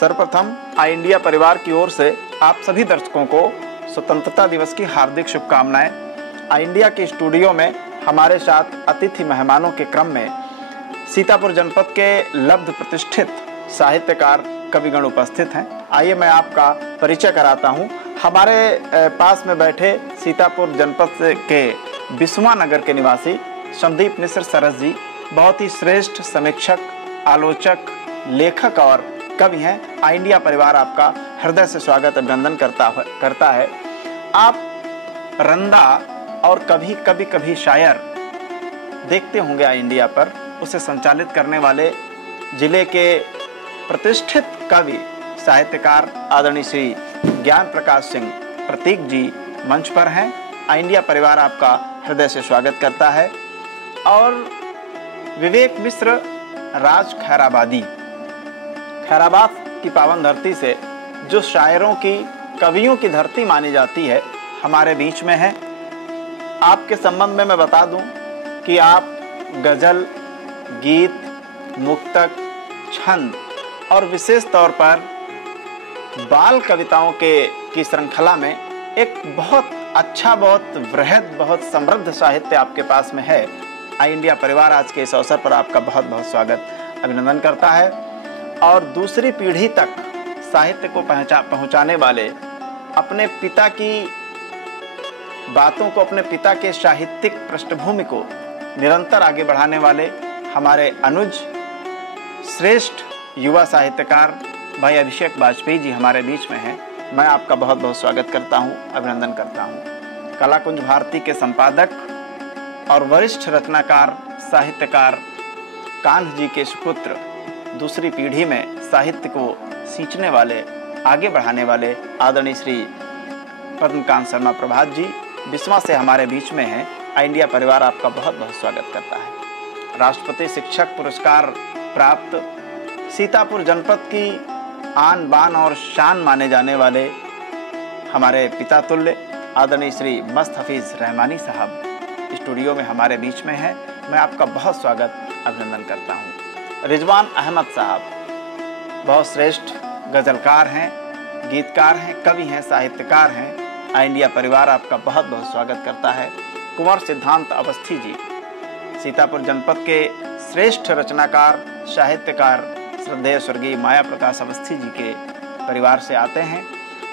सर्वप्रथम आई इंडिया परिवार की ओर से आप सभी दर्शकों को स्वतंत्रता दिवस की हार्दिक शुभकामनाएं। आई इंडिया के स्टूडियो में हमारे साथ अतिथि मेहमानों के क्रम में सीतापुर जनपद के लब्ध प्रतिष्ठित साहित्यकार कविगण उपस्थित हैं। आइए मैं आपका परिचय कराता हूं। हमारे पास में बैठे सीतापुर जनपद के बिस्वा नगर के निवासी संदीप मिश्र सरस जी बहुत ही श्रेष्ठ समीक्षक, आलोचक, लेखक और कवि हैं। आई इंडिया परिवार आपका हृदय से स्वागत अभिनंदन करता है। आप रंदा और कभी शायर देखते होंगे आई इंडिया पर। उसे संचालित करने वाले जिले के प्रतिष्ठित कवि साहित्यकार आदरणीय श्री ज्ञान प्रकाश सिंह प्रतीक जी मंच पर हैं। आई इंडिया परिवार आपका हृदय से स्वागत करता है। और विवेक मिश्र राज खैराबाद की पावन धरती से जो शायरों की, कवियों की धरती मानी जाती है, हमारे बीच में है। आपके संबंध में मैं बता दूं कि आप गजल, गीत, मुक्तक, छंद और विशेष तौर पर बाल कविताओं की श्रृंखला में एक बहुत अच्छा, बहुत वृहद, बहुत समृद्ध साहित्य आपके पास में है। आई इंडिया परिवार आज के इस अवसर पर आपका बहुत बहुत स्वागत अभिनंदन करता है। और दूसरी पीढ़ी तक साहित्य को पहुंचाने वाले, अपने पिता की बातों को, अपने पिता के साहित्यिक पृष्ठभूमि को निरंतर आगे बढ़ाने वाले हमारे अनुज, श्रेष्ठ युवा साहित्यकार भाई अभिषेक वाजपेयी जी हमारे बीच में हैं। मैं आपका बहुत बहुत स्वागत करता हूं, अभिनंदन करता हूं। कला कुंज भारती के संपादक और वरिष्ठ रचनाकार, साहित्यकार कान्ह जी के सुपुत्र, दूसरी पीढ़ी में साहित्य को सींचने वाले, आगे बढ़ाने वाले आदरणीय श्री पद्मकांत शर्मा प्रभात जी बिस्वा से हमारे बीच में हैं। आई इंडिया परिवार आपका बहुत बहुत स्वागत करता है। राष्ट्रपति शिक्षक पुरस्कार प्राप्त, सीतापुर जनपद की आन बान और शान माने जाने वाले हमारे पिता तुल्य आदरणीय श्री मस्त हफीज रहमानी साहब स्टूडियो में हमारे बीच में है। मैं आपका बहुत स्वागत अभिनंदन करता हूं। रिजवान अहमद साहब बहुत श्रेष्ठ गजलकार हैं, गीतकार हैं, कवि हैं, साहित्यकार हैं। आई इंडिया परिवार आपका बहुत बहुत स्वागत करता है। कुंवर सिद्धांत अवस्थी जी सीतापुर जनपद के श्रेष्ठ रचनाकार, साहित्यकार, श्रद्धेय स्वर्गीय माया प्रकाश अवस्थी जी के परिवार से आते हैं।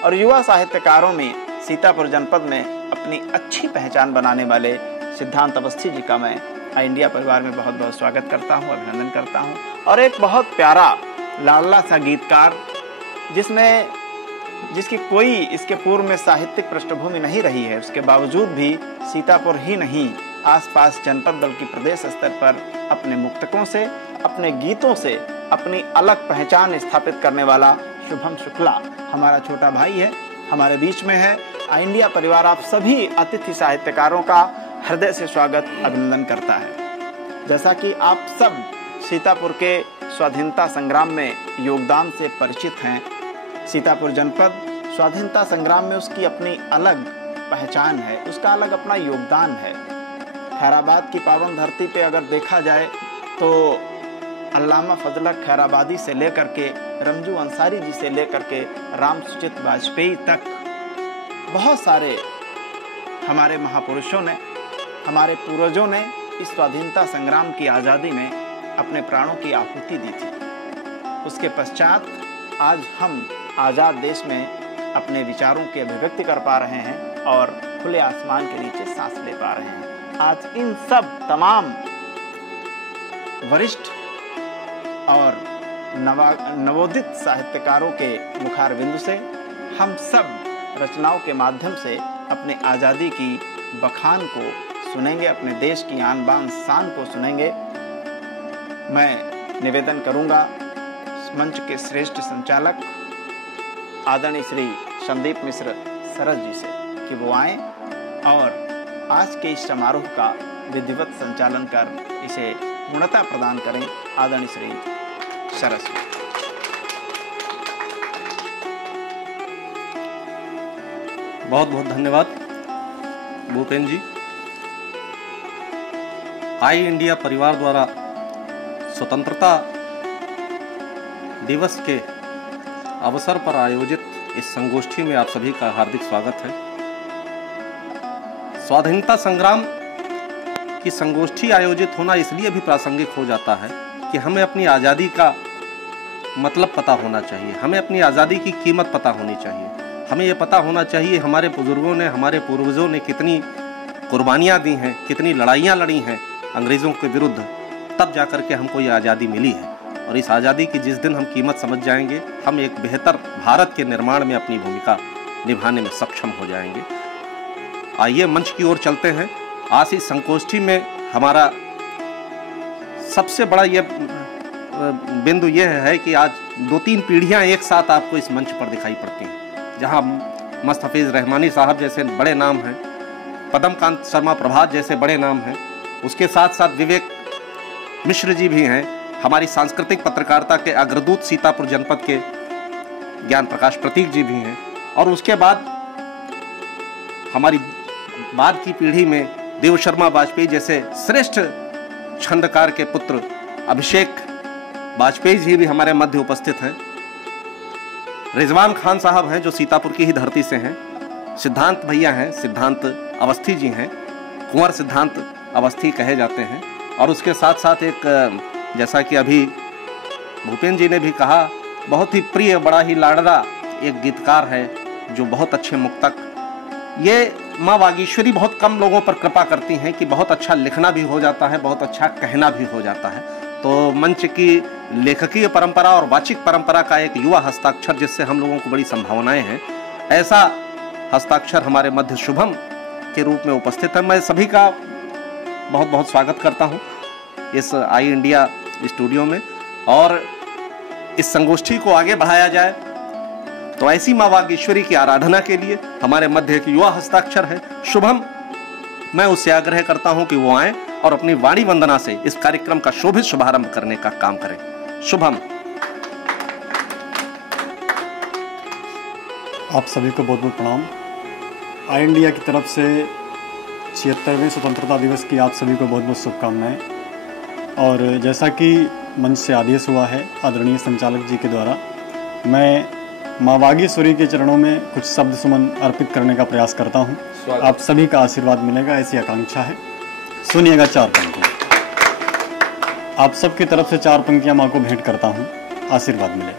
और युवा साहित्यकारों में सीतापुर जनपद में अपनी अच्छी पहचान बनाने वाले सिद्धांत अवस्थी जी का मैं आई इंडिया परिवार में बहुत बहुत स्वागत करता हूं, अभिनंदन करता हूं। और एक बहुत प्यारा लाडला सा गीतकार जिसकी कोई इसके पूर्व में साहित्यिक पृष्ठभूमि नहीं रही है, उसके बावजूद भी सीतापुर ही नहीं, आसपास जनपद बल्कि प्रदेश स्तर पर अपने मुक्तकों से, अपने गीतों से अपनी अलग पहचान स्थापित करने वाला शुभम शुक्ला हमारा छोटा भाई है, हमारे बीच में है। आई इंडिया परिवार आप सभी अतिथि साहित्यकारों का हृदय से स्वागत अभिनंदन करता है। जैसा कि आप सब सीतापुर के स्वाधीनता संग्राम में योगदान से परिचित हैं, सीतापुर जनपद स्वाधीनता संग्राम में उसकी अपनी अलग पहचान है, उसका अलग अपना योगदान है। खैराबाद की पावन धरती पे अगर देखा जाए तो अल्लामा फजलक खैराबादी से लेकर के रमजू अंसारी जी से लेकर के राम सुचित वाजपेयी तक बहुत सारे हमारे महापुरुषों ने, हमारे पूर्वजों ने इस स्वाधीनता संग्राम की आज़ादी में अपने प्राणों की आहुति दी थी। उसके पश्चात आज हम आज़ाद देश में अपने विचारों की अभिव्यक्ति कर पा रहे हैं और खुले आसमान के नीचे सांस ले पा रहे हैं। आज इन सब तमाम वरिष्ठ और नवोदित साहित्यकारों के मुखार बिंदु से हम सब रचनाओं के माध्यम से अपने आज़ादी की बखान को सुनेंगे, अपने देश की आन बान शान को सुनेंगे। मैं निवेदन करूंगा मंच के श्रेष्ठ संचालक आदरणीय श्री संदीप मिश्र सरस जी से कि वो आएं और आज के इस समारोह का विधिवत संचालन कर इसे पूर्णता प्रदान करें। आदरणीय श्री सरस जी। बहुत बहुत धन्यवाद भूपेन जी। आई इंडिया परिवार द्वारा स्वतंत्रता दिवस के अवसर पर आयोजित इस संगोष्ठी में आप सभी का हार्दिक स्वागत है। स्वाधीनता संग्राम की संगोष्ठी आयोजित होना इसलिए भी प्रासंगिक हो जाता है कि हमें अपनी आज़ादी का मतलब पता होना चाहिए, हमें अपनी आज़ादी की कीमत पता होनी चाहिए, हमें ये पता होना चाहिए हमारे बुजुर्गों ने, हमारे पूर्वजों ने कितनी कुर्बानियाँ दी हैं, कितनी लड़ाइयाँ लड़ी हैं अंग्रेज़ों के विरुद्ध, तब जाकर के हमको ये आज़ादी मिली है। और इस आज़ादी की जिस दिन हम कीमत समझ जाएंगे, हम एक बेहतर भारत के निर्माण में अपनी भूमिका निभाने में सक्षम हो जाएंगे। आइए मंच की ओर चलते हैं। आज इस संगोष्ठी में हमारा सबसे बड़ा ये बिंदु ये है कि आज 2-3 पीढ़ियां एक साथ आपको इस मंच पर दिखाई पड़ती हैं, जहां मुस्तफिज़ रहमानी साहब जैसे बड़े नाम हैं, पद्मकांत शर्मा प्रभात जैसे बड़े नाम हैं, उसके साथ साथ विवेक मिश्र जी भी हैं, हमारी सांस्कृतिक पत्रकारिता के अग्रदूत सीतापुर जनपद के ज्ञान प्रकाश प्रतीक जी भी हैं, और उसके बाद हमारी बाद की पीढ़ी में देव शर्मा वाजपेयी जैसे श्रेष्ठ छंदकार के पुत्र अभिषेक वाजपेयी जी भी हमारे मध्य उपस्थित हैं। रिजवान खान साहब हैं जो सीतापुर की ही धरती से हैं। सिद्धांत भैया हैं, सिद्धांत अवस्थी जी हैं, कुंवर सिद्धांत अवस्थी कहे जाते हैं। और उसके साथ साथ एक, जैसा कि अभी भूपेंद्र जी ने भी कहा, बहुत ही प्रिय, बड़ा ही लाडला एक गीतकार है जो बहुत अच्छे मुक्तक, ये माँ वागीश्वरी बहुत कम लोगों पर कृपा करती हैं कि बहुत अच्छा लिखना भी हो जाता है, बहुत अच्छा कहना भी हो जाता है। तो मंच की लेखकीय परंपरा और वाचिक परंपरा का एक युवा हस्ताक्षर जिससे हम लोगों को बड़ी संभावनाएं हैं, ऐसा हस्ताक्षर हमारे मध्य शुभम के रूप में उपस्थित है। मैं सभी का बहुत बहुत स्वागत करता हूं इस आई इंडिया स्टूडियो में। और इस संगोष्ठी को आगे बढ़ाया जाए तो ऐसी माँ वागीश्वरी की आराधना के लिए हमारे मध्य एक युवा हस्ताक्षर है शुभम। मैं उससे आग्रह करता हूं कि वो आए और अपनी वाणी वंदना से इस कार्यक्रम का शोभित शुभारंभ करने का काम करें। शुभम। आप सभी को बहुत बहुत प्रणाम। आई इंडिया की तरफ से 76वें स्वतंत्रता दिवस की आप सभी को बहुत बहुत शुभकामनाएं। और जैसा कि मंच से आदेश हुआ है आदरणीय संचालक जी के द्वारा, मैं माँ वागीश्वरी के चरणों में कुछ शब्द सुमन अर्पित करने का प्रयास करता हूँ। आप सभी का आशीर्वाद मिलेगा ऐसी आकांक्षा है। सुनिएगा 4 पंक्तियाँ। आप सबकी तरफ से 4 पंक्तियाँ माँ को भेंट करता हूँ, आशीर्वाद मिले।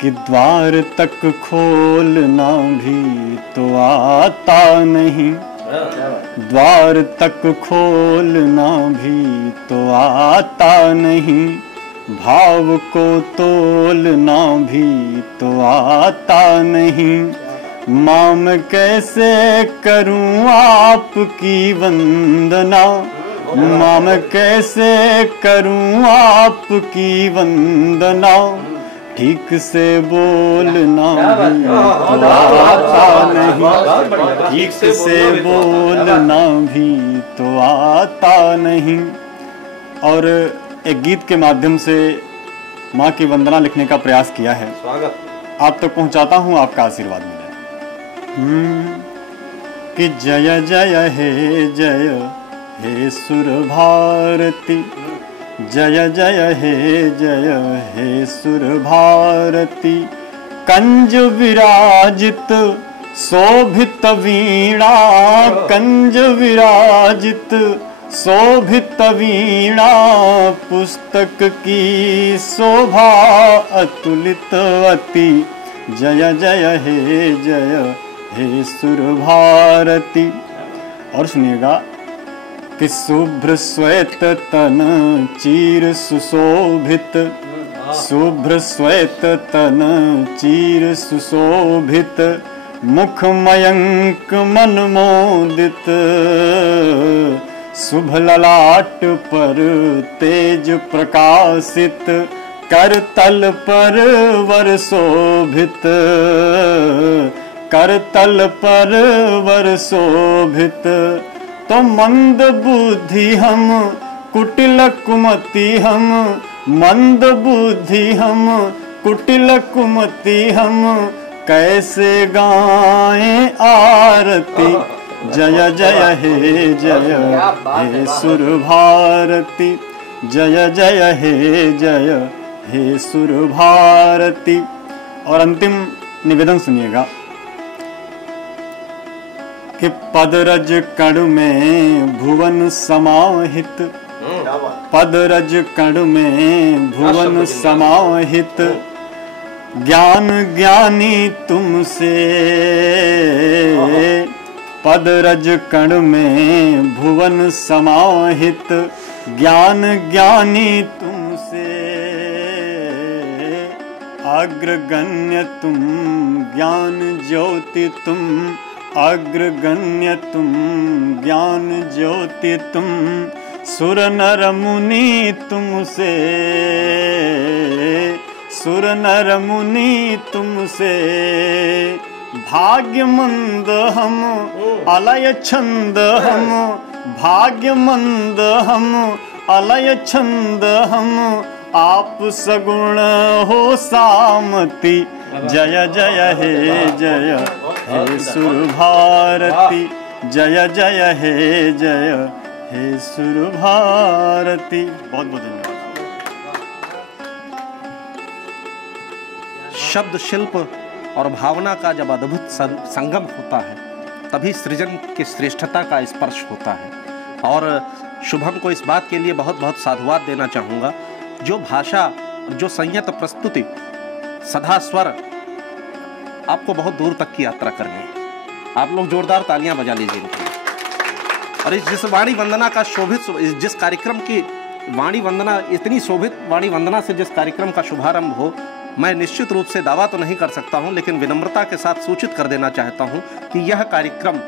कि द्वार तक खोलना भी तो आता नहीं, द्वार तक खोलना भी तो आता नहीं, भाव को तोलना भी तो आता नहीं, माँ मैं कैसे करूँ आपकी वंदना, माँ मैं कैसे करूँ आपकी वंदना, ठीक से बोलना भी तो आता नहीं, ठीक से बोलना भी तो आता नहीं। और एक गीत के माध्यम से माँ की वंदना लिखने का प्रयास किया है, आप तक पहुंचाता हूं, आपका आशीर्वाद मिले। कि जय जय हे सुर भारती, जय जय हे सुर भारती, कंज विराजित शोभित वीणा, कंज विराजित शोभित वीणा, पुस्तक की शोभा अतुलित अति, जय जय हे सुर भारती। और सुनिएगा कि शुभ्र श्वेत तन चीर सुशोभित, शुभ्र श्वेत तन चीर सुशोभित, मुख मयंक मनमोदित, शुभ ललाट पर तेज प्रकाशित, करतल पर वर शोभित, करतल पर वर शोभित। तो मंद बुद्धि हम कुटिल कुमति हम, मंद बुद्धि हम कुटिल कुमति हम, कैसे गाएं आरती, जय जय हे सुर भारती, जय जय हे सुर भारती। और अंतिम निवेदन सुनिएगा कि पदरज कण में भुवन समाहित, पदरज कण में भुवन समाहित, ज्ञान ज्ञानी तुमसे, पदरज कण में भुवन समाहित, ज्ञान ज्ञानी तुमसे, अग्रगण्य तुम ज्ञान ज्योति तुम, अग्रगण्य तुम ज्ञान ज्योति तुम, सुर नर मुनि तुमसे, सुर नर मुनि तुमसे, भाग्यमंद हम अलय छंद हम, भाग्यमंद हम अलय छंद हम, आप सगुण हो सामति, जय जय हे जय हे सुर भारती, जय जय हे जय हे सुर भारती। बहुत बहुत धन्यवाद। शब्द शिल्प और भावना का जब अद्भुत संगम होता है तभी सृजन की श्रेष्ठता का स्पर्श होता है। और शुभम को इस बात के लिए बहुत बहुत साधुवाद देना चाहूँगा। जो भाषा, जो संयत प्रस्तुति, सदा स्वर आपको बहुत दूर तक की यात्रा करनी है। आप लोग जोरदार तालियां बजा लीजिए इनके लिए। और इस जिस वाणी वंदना का शोभित, जिस कार्यक्रम की वाणी वंदना, इतनी शोभित वाणी वंदना से जिस कार्यक्रम का शुभारंभ हो, मैं निश्चित रूप से दावा तो नहीं कर सकता हूं, लेकिन विनम्रता के साथ सूचित कर देना चाहता हूं कि यह कार्यक्रम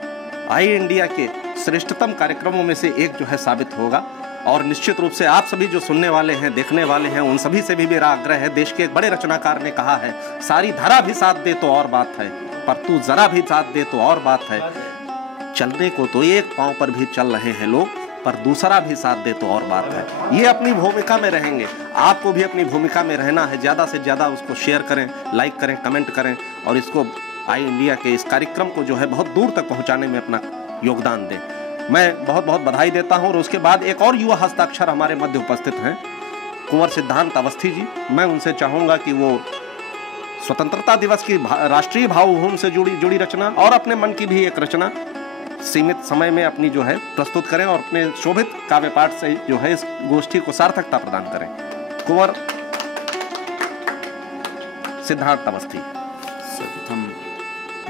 आई इंडिया के श्रेष्ठतम कार्यक्रमों में से एक जो है साबित होगा। और निश्चित रूप से आप सभी जो सुनने वाले हैं, देखने वाले हैं, उन सभी से भी मेरा आग्रह है। देश के एक बड़े रचनाकार ने कहा है, सारी धरा भी साथ दे तो और बात है, पर तू जरा भी साथ दे तो और बात है। चलने को तो एक पांव पर भी चल रहे हैं लोग, पर दूसरा भी साथ दे तो और बात है। ये अपनी भूमिका में रहेंगे, आपको भी अपनी भूमिका में रहना है। ज़्यादा से ज़्यादा उसको शेयर करें, लाइक करें, कमेंट करें और इसको आई इंडिया के इस कार्यक्रम को जो है बहुत दूर तक पहुँचाने में अपना योगदान दें। मैं बहुत बहुत बधाई देता हूं। और उसके बाद एक और युवा हस्ताक्षर हमारे मध्य उपस्थित हैं, कुंवर सिद्धांत अवस्थी जी। मैं उनसे चाहूँगा कि वो स्वतंत्रता दिवस की राष्ट्रीय भावभूमि से जुड़ी रचना और अपने मन की भी एक रचना सीमित समय में अपनी जो है प्रस्तुत करें और अपने शोभित काव्य पाठ से जो है इस गोष्ठी को सार्थकता प्रदान करें। कुंवर सिद्धांत अवस्थी। सर्वप्रथम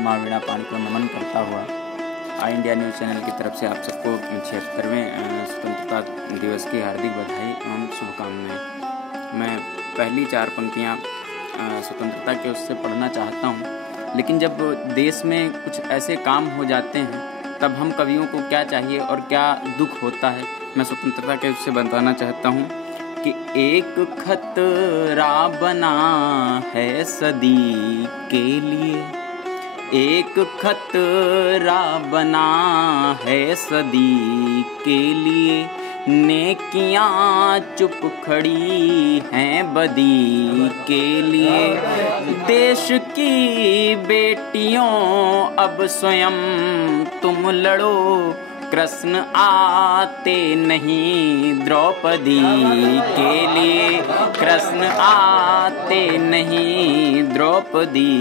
माँ वीणा पाणी को नमन करता हुआ आई इंडिया न्यूज़ चैनल की तरफ से आप सबको 76वें स्वतंत्रता दिवस की हार्दिक बधाई एवं शुभकामनाएं। मैं पहली 4 पंक्तियां स्वतंत्रता के उससे पढ़ना चाहता हूं, लेकिन जब देश में कुछ ऐसे काम हो जाते हैं तब हम कवियों को क्या चाहिए और क्या दुख होता है, मैं स्वतंत्रता के उससे बताना चाहता हूं कि एक खतरा बना है सदी के लिए, एक खतरा बना है सदी के लिए, नेकियां चुप खड़ी हैं बदी के लिए। देश की बेटियों अब स्वयं तुम लड़ो, कृष्ण आते नहीं द्रौपदी के लिए, कृष्ण आते नहीं द्रौपदी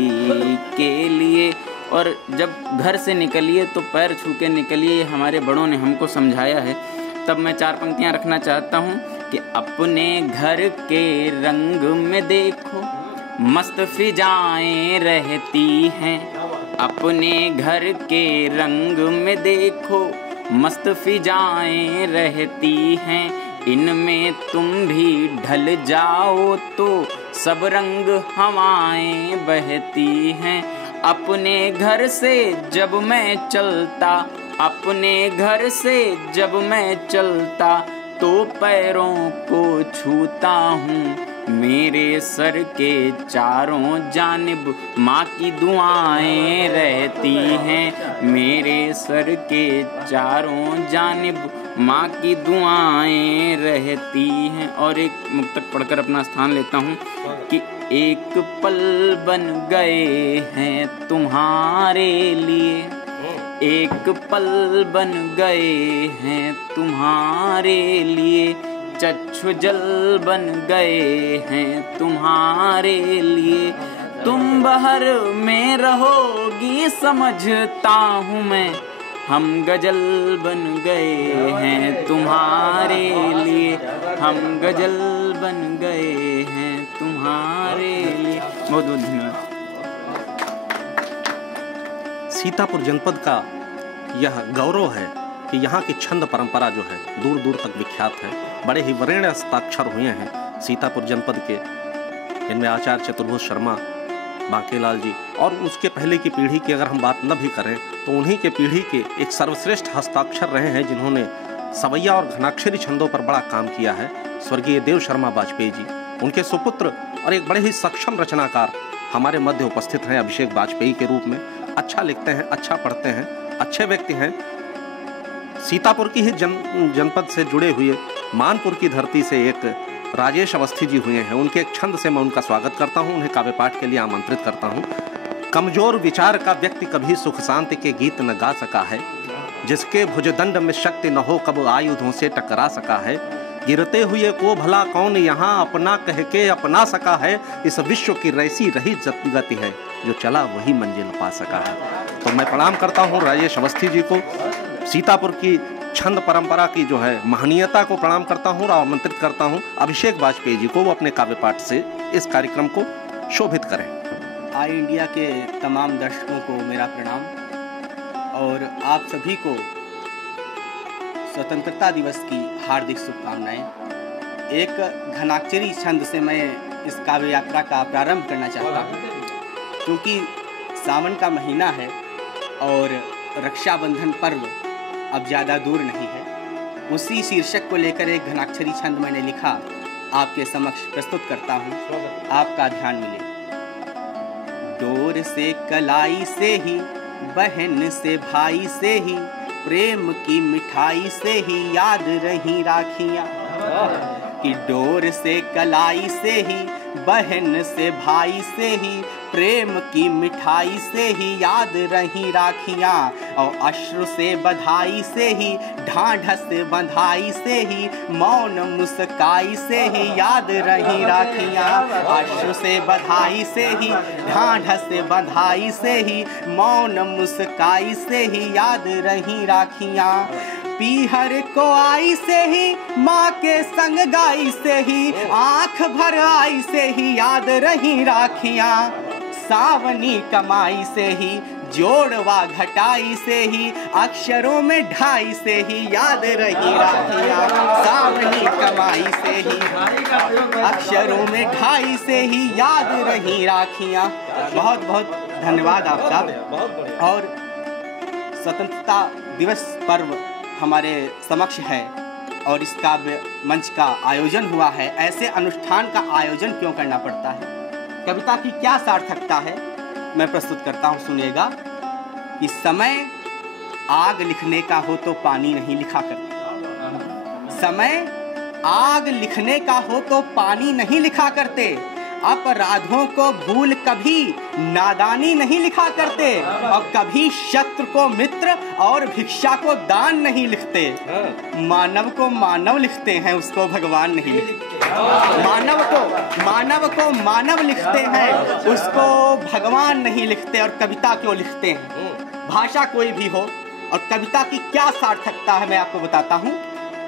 के लिए। और जब घर से निकलिए तो पैर छू के निकलिए, हमारे बड़ों ने हमको समझाया है। तब मैं 4 पंक्तियां रखना चाहता हूँ कि अपने घर के रंग में देखो मस्त फिजाएं रहती हैं, अपने घर के रंग में देखो मस्त फिजाएं रहती हैं, इनमें तुम भी ढल जाओ तो सब रंग हवाएं बहती हैं। अपने घर से जब मैं चलता, अपने घर से जब मैं चलता तो पैरों को छूता हूँ, मेरे सर के चारों जानिब माँ की दुआएं रहती हैं, मेरे सर के चारों जानिब माँ की दुआएं रहती हैं। और एक मुक्तक पढ़कर अपना स्थान लेता हूँ कि एक पल बन गए हैं तुम्हारे लिए, एक पल बन गए हैं तुम्हारे लिए, चक्षुजल बन गए हैं तुम्हारे लिए। तुम बहर में रहोगी समझता हूँ मैं, हम गजल बन गए हैं तुम्हारे लिए, हम गजल बन गए हैं तुम्हारे लिए। बहुत बहुत धन्यवाद। सीतापुर जनपद का यह गौरव है कि यहाँ की छंद परंपरा जो है दूर दूर तक विख्यात है। बड़े ही वरेण्य हस्ताक्षर हुए हैं सीतापुर जनपद के, इनमें आचार्य चतुर्भुज शर्मा, बांकेलाल जी, और उसके पहले की पीढ़ी की अगर हम बात न भी करें तो उन्हीं के पीढ़ी के एक सर्वश्रेष्ठ हस्ताक्षर रहे हैं जिन्होंने सवैया और घनाक्षरी छंदों पर बड़ा काम किया है, स्वर्गीय देव शर्मा वाजपेयी जी। उनके सुपुत्र और एक बड़े ही सक्षम रचनाकार हमारे मध्य उपस्थित हैं अभिषेक वाजपेयी के रूप में। अच्छा लिखते हैं, अच्छा पढ़ते हैं, अच्छे व्यक्ति हैं। सीतापुर की ही जनपद से जुड़े हुए मानपुर की धरती से एक राजेश अवस्थी जी हुए हैं। उनके एक छंद से मैं उनका स्वागत करता हूं, उन्हें काव्य पाठ के लिए आमंत्रित करता हूं। कमजोर विचार का व्यक्ति कभी सुख शांति के गीत न गा सका है, जिसके भुजदंड में शक्ति न हो कब आयुधों से टकरा सका है। गिरते हुए को भला कौन यहाँ अपना कह के अपना सका है, इस विश्व की रैसी रही गति है, जो चला वही मंजिल पा सका है। तो मैं प्रणाम करता हूँ राजेश अवस्थी जी को, सीतापुर की छंद परंपरा की जो है महनीयता को प्रणाम करता हूँ और आमंत्रित करता हूँ अभिषेक वाजपेयी जी को वो अपने काव्य पाठ से इस कार्यक्रम को शोभित करें। आई इंडिया के तमाम दर्शकों को मेरा प्रणाम और आप सभी को स्वतंत्रता दिवस की हार्दिक शुभकामनाएं। एक घनाक्षरी छंद से मैं इस काव्य यात्रा का प्रारंभ करना चाहता हूँ, क्योंकि सावन का महीना है और रक्षाबंधन पर्व अब ज़्यादा दूर नहीं है। उसी शीर्षक को लेकर एक घनाक्षरी छंद मैंने लिखा, आपके समक्ष प्रस्तुत करता हूँ, आपका ध्यान मिले। डोर से कलाई से ही, बहन से भाई से ही, प्रेम की मिठाई से ही याद रही राखियाँ। कि डोर से कलाई से ही, बहन से भाई से ही, प्रेम की मिठाई से ही याद रही राखियाँ। और अश्रु से बधाई से ही, ढाढ़स बंधाई से ही, मौन मुस्काई से ही याद रही राखियाँ। अश्रु से बधाई से ही, ढाढ़स बंधाई से ही, मौन मुस्काई से ही याद रही राखियाँ। पीहर को आई से ही, माँ के संग गाई से ही, आँख भर आई से ही याद रही राखियाँ। सावनी कमाई से ही, जोड़वा घटाई से ही, अक्षरों में ढाई से ही याद रही राखियाँ। सावनी कमाई से ही, अक्षरों में ढाई से ही याद रही राखियाँ। बहुत बहुत धन्यवाद आपका। और स्वतंत्रता दिवस पर्व हमारे समक्ष है और इस काव्य मंच का आयोजन हुआ है। ऐसे अनुष्ठान का आयोजन क्यों करना पड़ता है, कविता की क्या सार्थकता है, मैं प्रस्तुत करता हूँ, सुनिएगा। कि समय आग लिखने का हो तो पानी नहीं लिखा करते। समय आग लिखने का हो तो पानी नहीं लिखा करते। अपराधों को भूल कभी नादानी नहीं लिखा करते। और कभी शत्रु को मित्र और भिक्षा को दान नहीं लिखते। मानव को मानव लिखते हैं, उसको भगवान नहीं लिखते। मानव को मानव लिखते हैं, उसको भगवान नहीं लिखते। और कविता क्यों लिखते हैं, भाषा कोई भी हो, और कविता की क्या सार्थकता है मैं आपको बताता हूँ।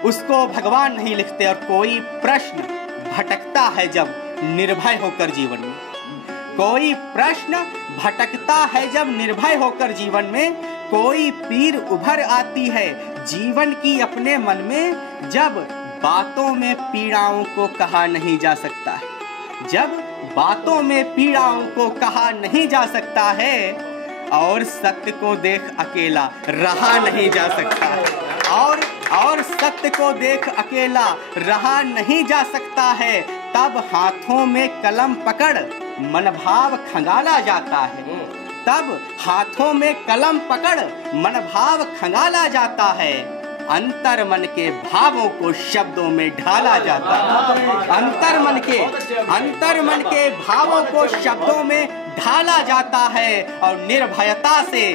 उसको भगवान नहीं लिखते। और कोई प्रश्न भटकता है जब निर्भय होकर जीवन में, कोई प्रश्न भटकता है जब निर्भय होकर जीवन में, कोई पीर उभर आती है जीवन की अपने मन में, जब बातों में पीड़ाओं को कहा नहीं जा सकता है। जब बातों में पीड़ाओं को कहा नहीं जा सकता है, और सत्य को देख अकेला रहा नहीं जा सकता है। और सत्य को देख अकेला रहा नहीं जा सकता है, तब हाथों में कलम पकड़ मनभाव खंगाला जाता है। तब हाथों में कलम पकड़ मनभाव खंगाला जाता है। अंतर मन के भावों को शब्दों में ढाला जाता है। अंतर मन के भावों को शब्दों में ढाला जाता है। और निर्भयता से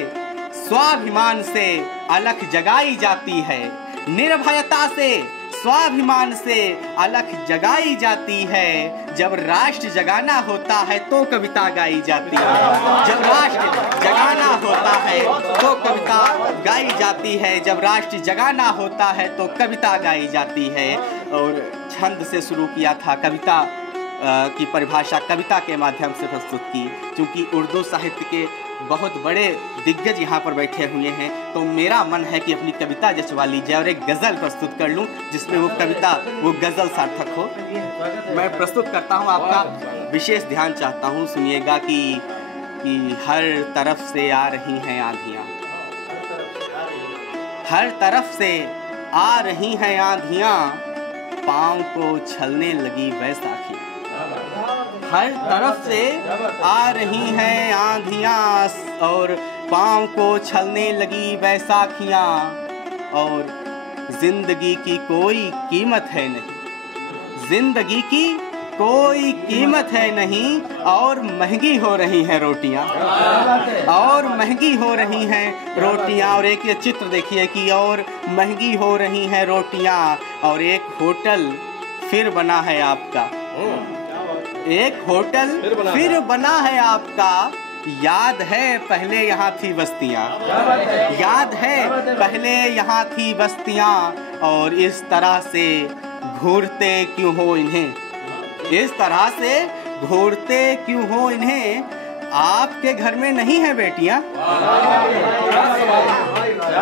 स्वाभिमान से अलख जगाई जाती है। निर्भयता से स्वाभिमान से अलख जगाई जाती है। जब राष्ट्र जगाना होता है तो कविता गाई जाती है। जब राष्ट्र जगाना होता है तो कविता गाई जाती है। जब राष्ट्र जगाना होता है तो कविता गाई जाती है। और छंद से शुरू किया था, कविता की परिभाषा कविता के माध्यम से प्रस्तुत की। क्योंकि उर्दू साहित्य के बहुत बड़े दिग्गज यहाँ पर बैठे हुए हैं, तो मेरा मन है कि अपनी कविता जचवा ली जाए और एक गज़ल प्रस्तुत कर लूँ जिसमें वो कविता, वो गज़ल सार्थक हो। मैं प्रस्तुत करता हूँ, आपका विशेष ध्यान चाहता हूँ, सुनिएगा कि हर तरफ से आ रही हैं आंधियाँ, हर तरफ से आ रही हैं आंधियाँ, पाँव को छलने लगी वैसाखी। हर तरफ से आ रही हैं आंधियाँ और पाँव को छलने लगी बैसाखियाँ, और जिंदगी की कोई कीमत है नहीं, जिंदगी की कोई कीमत है नहीं, और महंगी हो रही हैं रोटियाँ, और महंगी हो रही हैं रोटियाँ। और एक ये चित्र देखिए कि और महंगी हो रही हैं रोटियाँ, और एक होटल फिर बना है आपका, एक होटल फिर बना है आपका। याद है पहले यहाँ थी बस्तियाँ, याद है पहले यहाँ थी बस्तियाँ, और इस तरह से घूरते क्यों हो इन्हें, इस तरह से घूरते क्यों हो इन्हें। आपके घर में नहीं है बेटियाँ,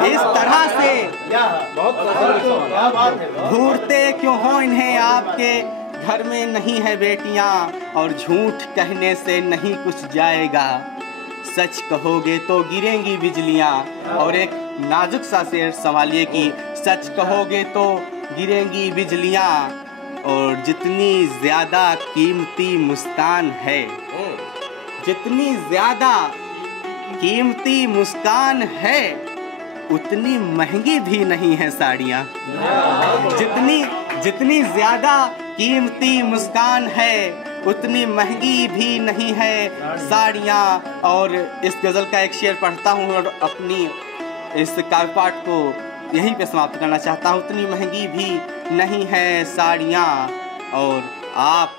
इस तरह से घूरते क्यों हो इन्हें, आपके घर में नहीं है बेटियां। और झूठ कहने से नहीं कुछ जाएगा, सच कहोगे तो गिरेंगी बिजलियां। और एक नाजुक सा शेर संभालिए कि सच कहोगे तो गिरेंगी बिजलियां, और जितनी ज्यादा कीमती मुस्कान है, जितनी ज्यादा कीमती मुस्कान है, उतनी महंगी भी नहीं है साड़ियाँ। जितनी ज्यादा कीमती मुस्कान है, उतनी महंगी भी नहीं है साड़ियाँ। और इस गज़ल का एक शेर पढ़ता हूँ और अपनी इस काव्य पाठ को यहीं पे समाप्त करना चाहता हूँ। उतनी महंगी भी नहीं है साड़ियाँ, और आप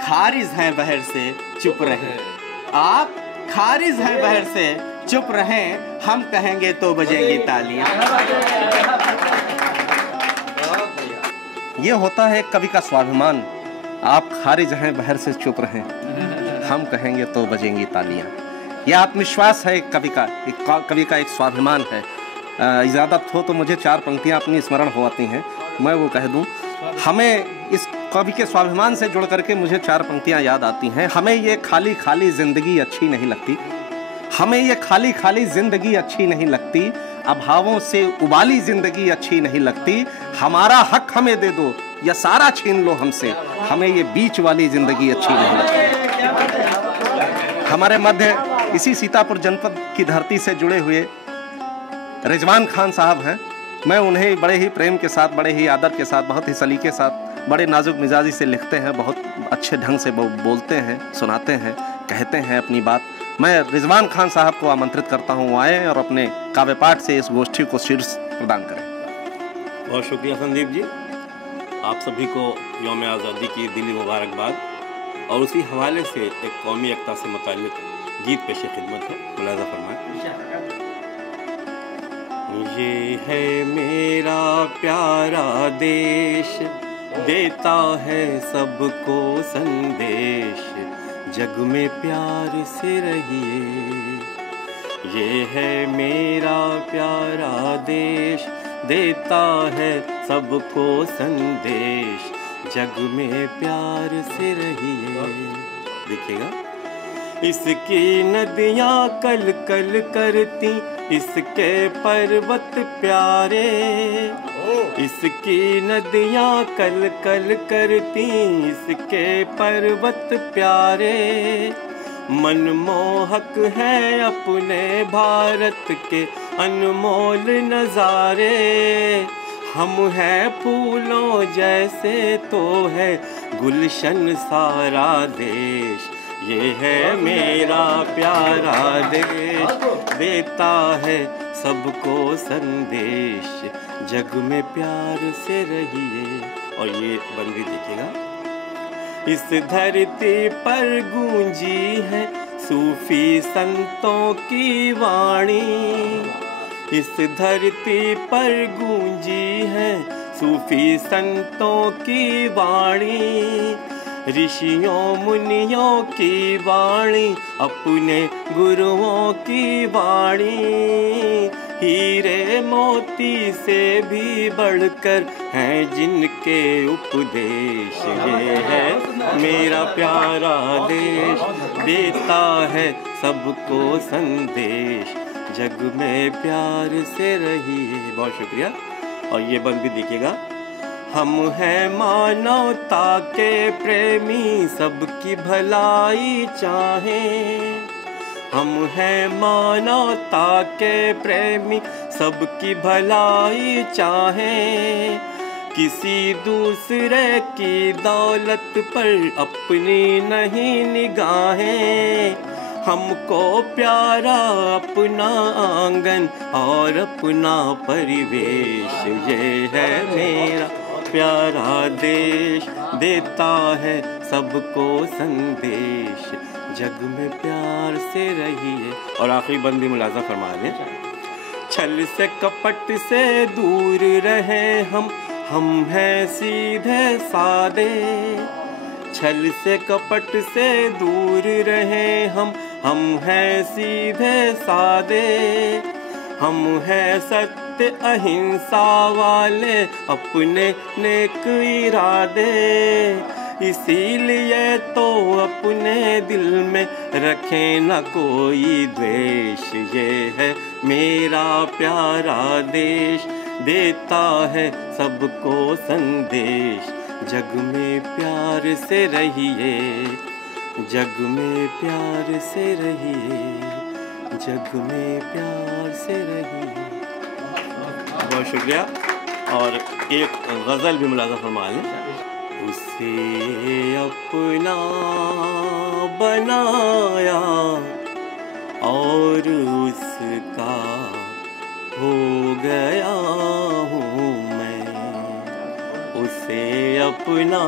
खारिज हैं बहर से चुप रहें, आप खारिज हैं बहर से चुप रहें, हम कहेंगे तो बजेंगी तालियाँ। ये होता है कवि का स्वाभिमान। आप खारिज हैं बहर से चुप रहें, हम कहेंगे तो बजेंगी तालियां। यह आत्मविश्वास है कवि का एक स्वाभिमान है। इजाज़त हो तो मुझे 4 पंक्तियां अपनी स्मरण हो आती हैं, मैं वो कह दूं। हमें इस कवि के स्वाभिमान से जुड़ करके मुझे 4 पंक्तियां याद आती हैं। हमें ये खाली खाली जिंदगी अच्छी नहीं लगती, हमें ये खाली खाली जिंदगी अच्छी नहीं लगती, अभावों से उबाली जिंदगी अच्छी नहीं लगती। हमारा हक हमें दे दो या सारा छीन लो हमसे, हमें ये बीच वाली जिंदगी अच्छी नहीं लगती। हमारे मध्य इसी सीतापुर जनपद की धरती से जुड़े हुए रिजवान खान साहब हैं। मैं उन्हें बड़े ही प्रेम के साथ, बड़े ही आदर के साथ, बहुत ही सलीके साथ, बड़े नाजुक मिजाजी से लिखते हैं, बहुत अच्छे ढंग से बोलते हैं, सुनाते हैं, कहते हैं अपनी बात। मैं रिजवान खान साहब को आमंत्रित करता हूँ, आए और अपने काव्य पाठ से इस गोष्ठी को शीर्ष प्रदान करें। बहुत शुक्रिया संदीप जी, आप सभी को यौम आज़ादी की दिली मुबारकबाद। और उसी हवाले से एक कौमी एकता से मुताल्लिक़ गीत पेश खिदमत है, मुलाज़ा फरमाएं। ये है मेरा प्यारा देश, देता है सबको संदेश, जग में प्यार से रहिए। ये है मेरा प्यारा देश, देता है सबको संदेश, जग में प्यार से रहिए। देखिएगा, इसकी नदियाँ कल कल करती, इसके पर्वत प्यारे, इसकी नदियाँ कल कल करती, इसके पर्वत प्यारे। मनमोहक है अपने भारत के अनमोल नज़ारे। हम हैं फूलों जैसे तो है गुलशन सारा देश। ये है मेरा प्यारा देश, देता है सबको संदेश, जग में प्यार से रहिए। और ये बंद भी देखिएगा। इस धरती पर गूंजी है सूफी संतों की वाणी, इस धरती पर गूंजी है सूफी संतों की वाणी, ऋषियों मुनियों की वाणी, अपने गुरुओं की वाणी, हीरे मोती से भी बढ़कर हैं जिनके उपदेश। ये है मेरा प्यारा देश, देता है सबको संदेश, जग में प्यार से रहिए। बहुत शुक्रिया। और ये बंद भी देखिएगा। हम हैं मानवता के प्रेमी, सबकी भलाई चाहें, हम हैं मानवता के प्रेमी, सबकी भलाई चाहें, किसी दूसरे की दौलत पर अपनी नहीं निगाहें, हमको प्यारा अपना आंगन और अपना परिवेश। ये है मेरा प्यारा देश, देता है सबको संदेश, जग में प्यार से रहिए। और आखिरी बंदी मुलाजा फरमा लें। छल से कपट से दूर रहे हम हैं सीधे सादे, छल से कपट से दूर रहे हम हैं सीधे सादे, हम हैं सत्य अहिंसा वाले, अपने नेक इरादे, इसीलिए तो अपने दिल में रखें न कोई द्वेष। ये है मेरा प्यारा देश, देता है सबको संदेश, जग में प्यार से रहिए, जग में प्यार से रहिए, जग में प्यार से रहिए। बहुत शुक्रिया। और एक गज़ल भी मुलाज़ा फरमा लें। उसे अपना बनाया और उसका हो गया हूँ मैं, उसे अपना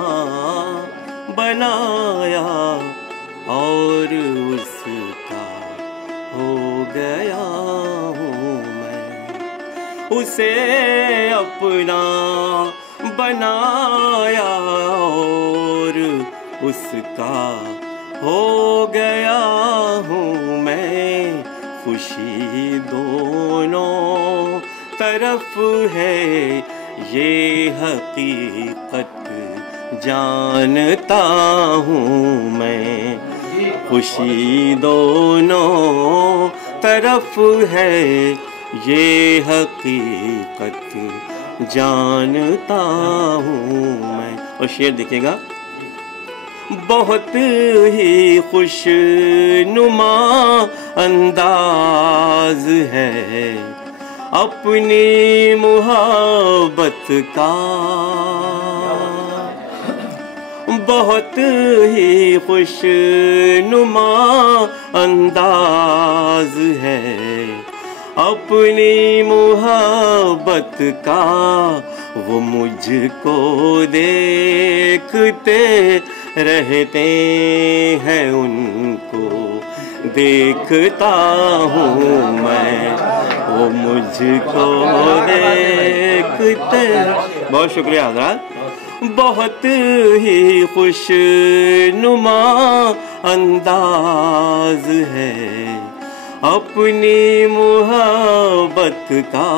बनाया और उसका हो गया हूँ मैं, उसे अपना बनाया और उसका हो गया हूँ मैं, खुशी दोनों तरफ है ये हकीकत जानता हूँ मैं, खुशी दोनों तरफ है ये हकीकत जानता हूँ मैं। और शेर दिखेगा। बहुत ही खुशनुमा अंदाज है अपनी मुहब्बत का, बहुत ही खुशनुमा अंदाज है अपनी मुहब्बत का, वो मुझको देखते रहते हैं, उनको देखता हूँ मैं, वो मुझको देखते। बहुत शुक्रिया हज़रात। बहुत ही खुशनुमा अंदाज है अपनी मुहब्बत का,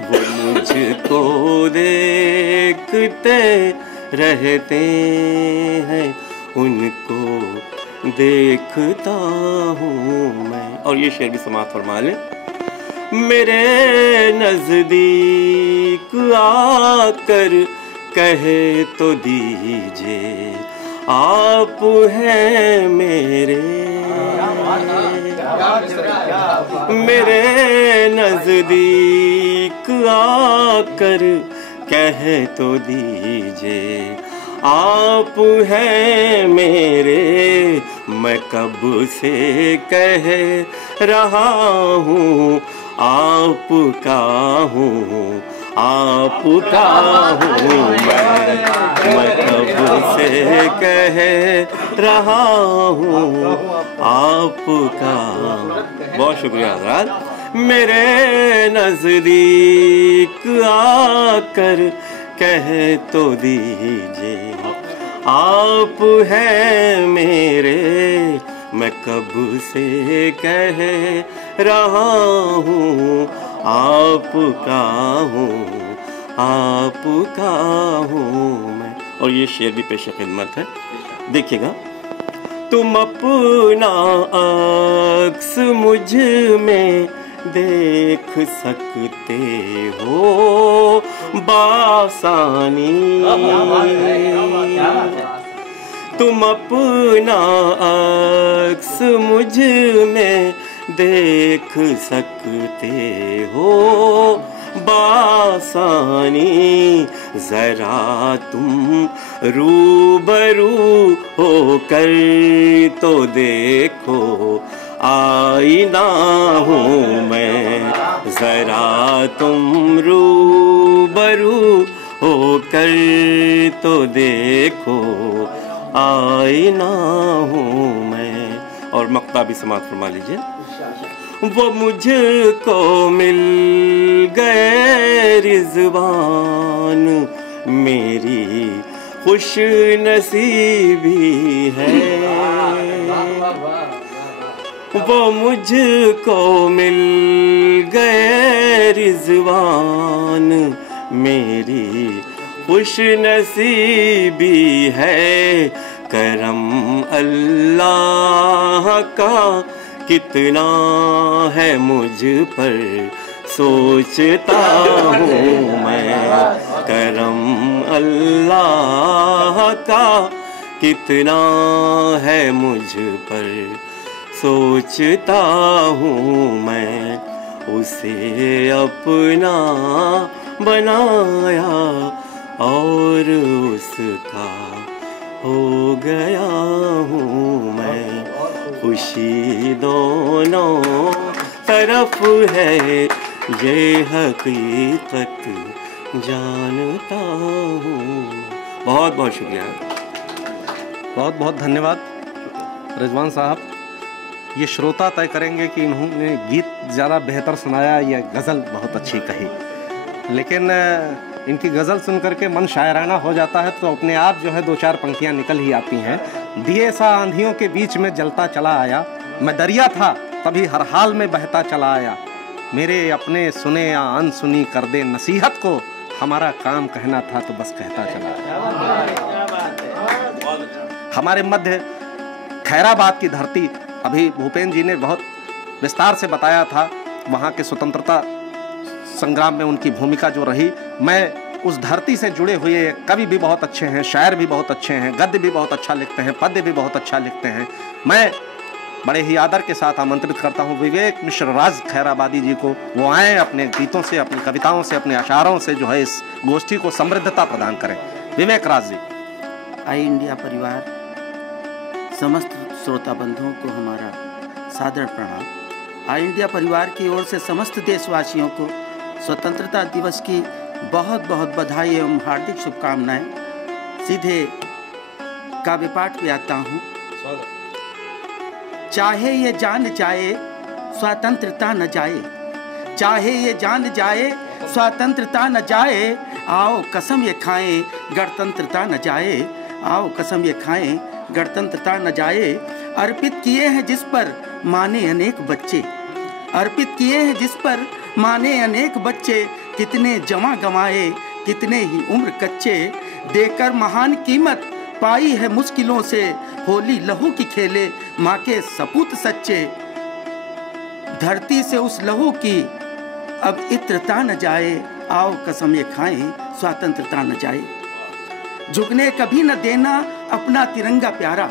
वो मुझको देखते रहते हैं, उनको देखता हूँ मैं। और ये शेर भी समाप्त फरमा लें। मेरे नज़दीक आकर कहे तो दीजिए आप हैं मेरे, मेरे नज़दीक आकर कहे तो दीजिए आप हैं मेरे, मैं कब से कह रहा हूँ आपका हूँ, आपका हूँ मैं कब से कह रहा हूँ आपका। बहुत शुक्रिया हज़रात। मेरे नज़दीक आकर कह तो दीजिए आप हैं मेरे, मैं कब से कह रहा हूँ आपका हूँ, आपका हूँ मैं। और ये शेर भी पेश खिदमत है, देखिएगा। तुम अपना अक्स मुझ में देख सकते हो बासानी, तुम अपना अक्स मुझ में देख सकते हो बासानी, जरा तुम रूबरू होकर तो देखो आईना हूँ मैं, जरा तुम रूबरू होकर तो देखो आईना हूँ मैं। और मक्ता भी समाप्त फरमा लीजिए। वो मुझको मिल गए रिज़वान, मेरी खुश नसीबी है। वो मुझको मिल गए रिज़वान, मेरी खुश नसीबी है। करम अल्लाह का कितना है मुझ पर सोचता हूँ मैं, करम अल्लाह का कितना है मुझ पर सोचता हूँ मैं। उसे अपना बनाया और उसका हो गया हूँ मैं। खुशी दोनों तरफ है ये हकीकत जानता हूँ। बहुत बहुत शुक्रिया, बहुत बहुत धन्यवाद रिजवान साहब। ये श्रोता तय करेंगे कि इन्होंने गीत ज़्यादा बेहतर सुनाया या गज़ल बहुत अच्छी कही, लेकिन इनकी गज़ल सुन करके मन शायराना हो जाता है तो अपने आप जो है दो चार पंक्तियाँ निकल ही आती हैं। दिए सा आंधियों के बीच में जलता चला आया, मैं दरिया था तभी हर हाल में बहता चला आया। मेरे अपने सुने या अनसुनी कर दे नसीहत को, हमारा काम कहना था तो बस कहता चला आया। हमारे मध्य खैराबाद की धरती, अभी भूपेंद्र जी ने बहुत विस्तार से बताया था वहाँ के स्वतंत्रता संग्राम में उनकी भूमिका जो रही। मैं उस धरती से जुड़े हुए कवि भी बहुत अच्छे हैं, शायर भी बहुत अच्छे हैं, गद्य भी बहुत अच्छा लिखते हैं, पद्य भी बहुत अच्छा लिखते हैं। मैं बड़े ही आदर के साथ आमंत्रित करता हूँ विवेक मिश्र राज खैराबादी जी को, वो आएँ अपने गीतों से, अपनी कविताओं से, अपने अशारों से जो है इस गोष्ठी को समृद्धता प्रदान करें। विवेक राज जी। आई इंडिया परिवार समस्त श्रोता बंधुओं को हमारा सादर प्रणाम। आई इंडिया परिवार की ओर से समस्त देशवासियों को स्वतंत्रता दिवस की बहुत बहुत बधाई एवं हार्दिक शुभकामनाएं। सीधे काव्य पाठ पे आता हूँ। चाहे ये जान जाए स्वतंत्रता न जाए, चाहे ये जान जाए स्वतंत्रता न जाए, आओ कसम ये खाएं गणतंत्रता न जाए, आओ कसम ये खाएं गणतंत्रता न जाए। अर्पित किए हैं जिस पर माने अनेक बच्चे, अर्पित किए हैं जिस पर माने अनेक बच्चे, कितने जमा गंवाए कितने ही उम्र कच्चे, देकर महान कीमत पाई है मुश्किलों से, होली लहू की खेले माँ के सपूत सच्चे। धरती से उस लहू की अब इत्रता न जाए, आओ कसम ये खाएं स्वतंत्रता न जाए। झुकने कभी न देना अपना तिरंगा प्यारा,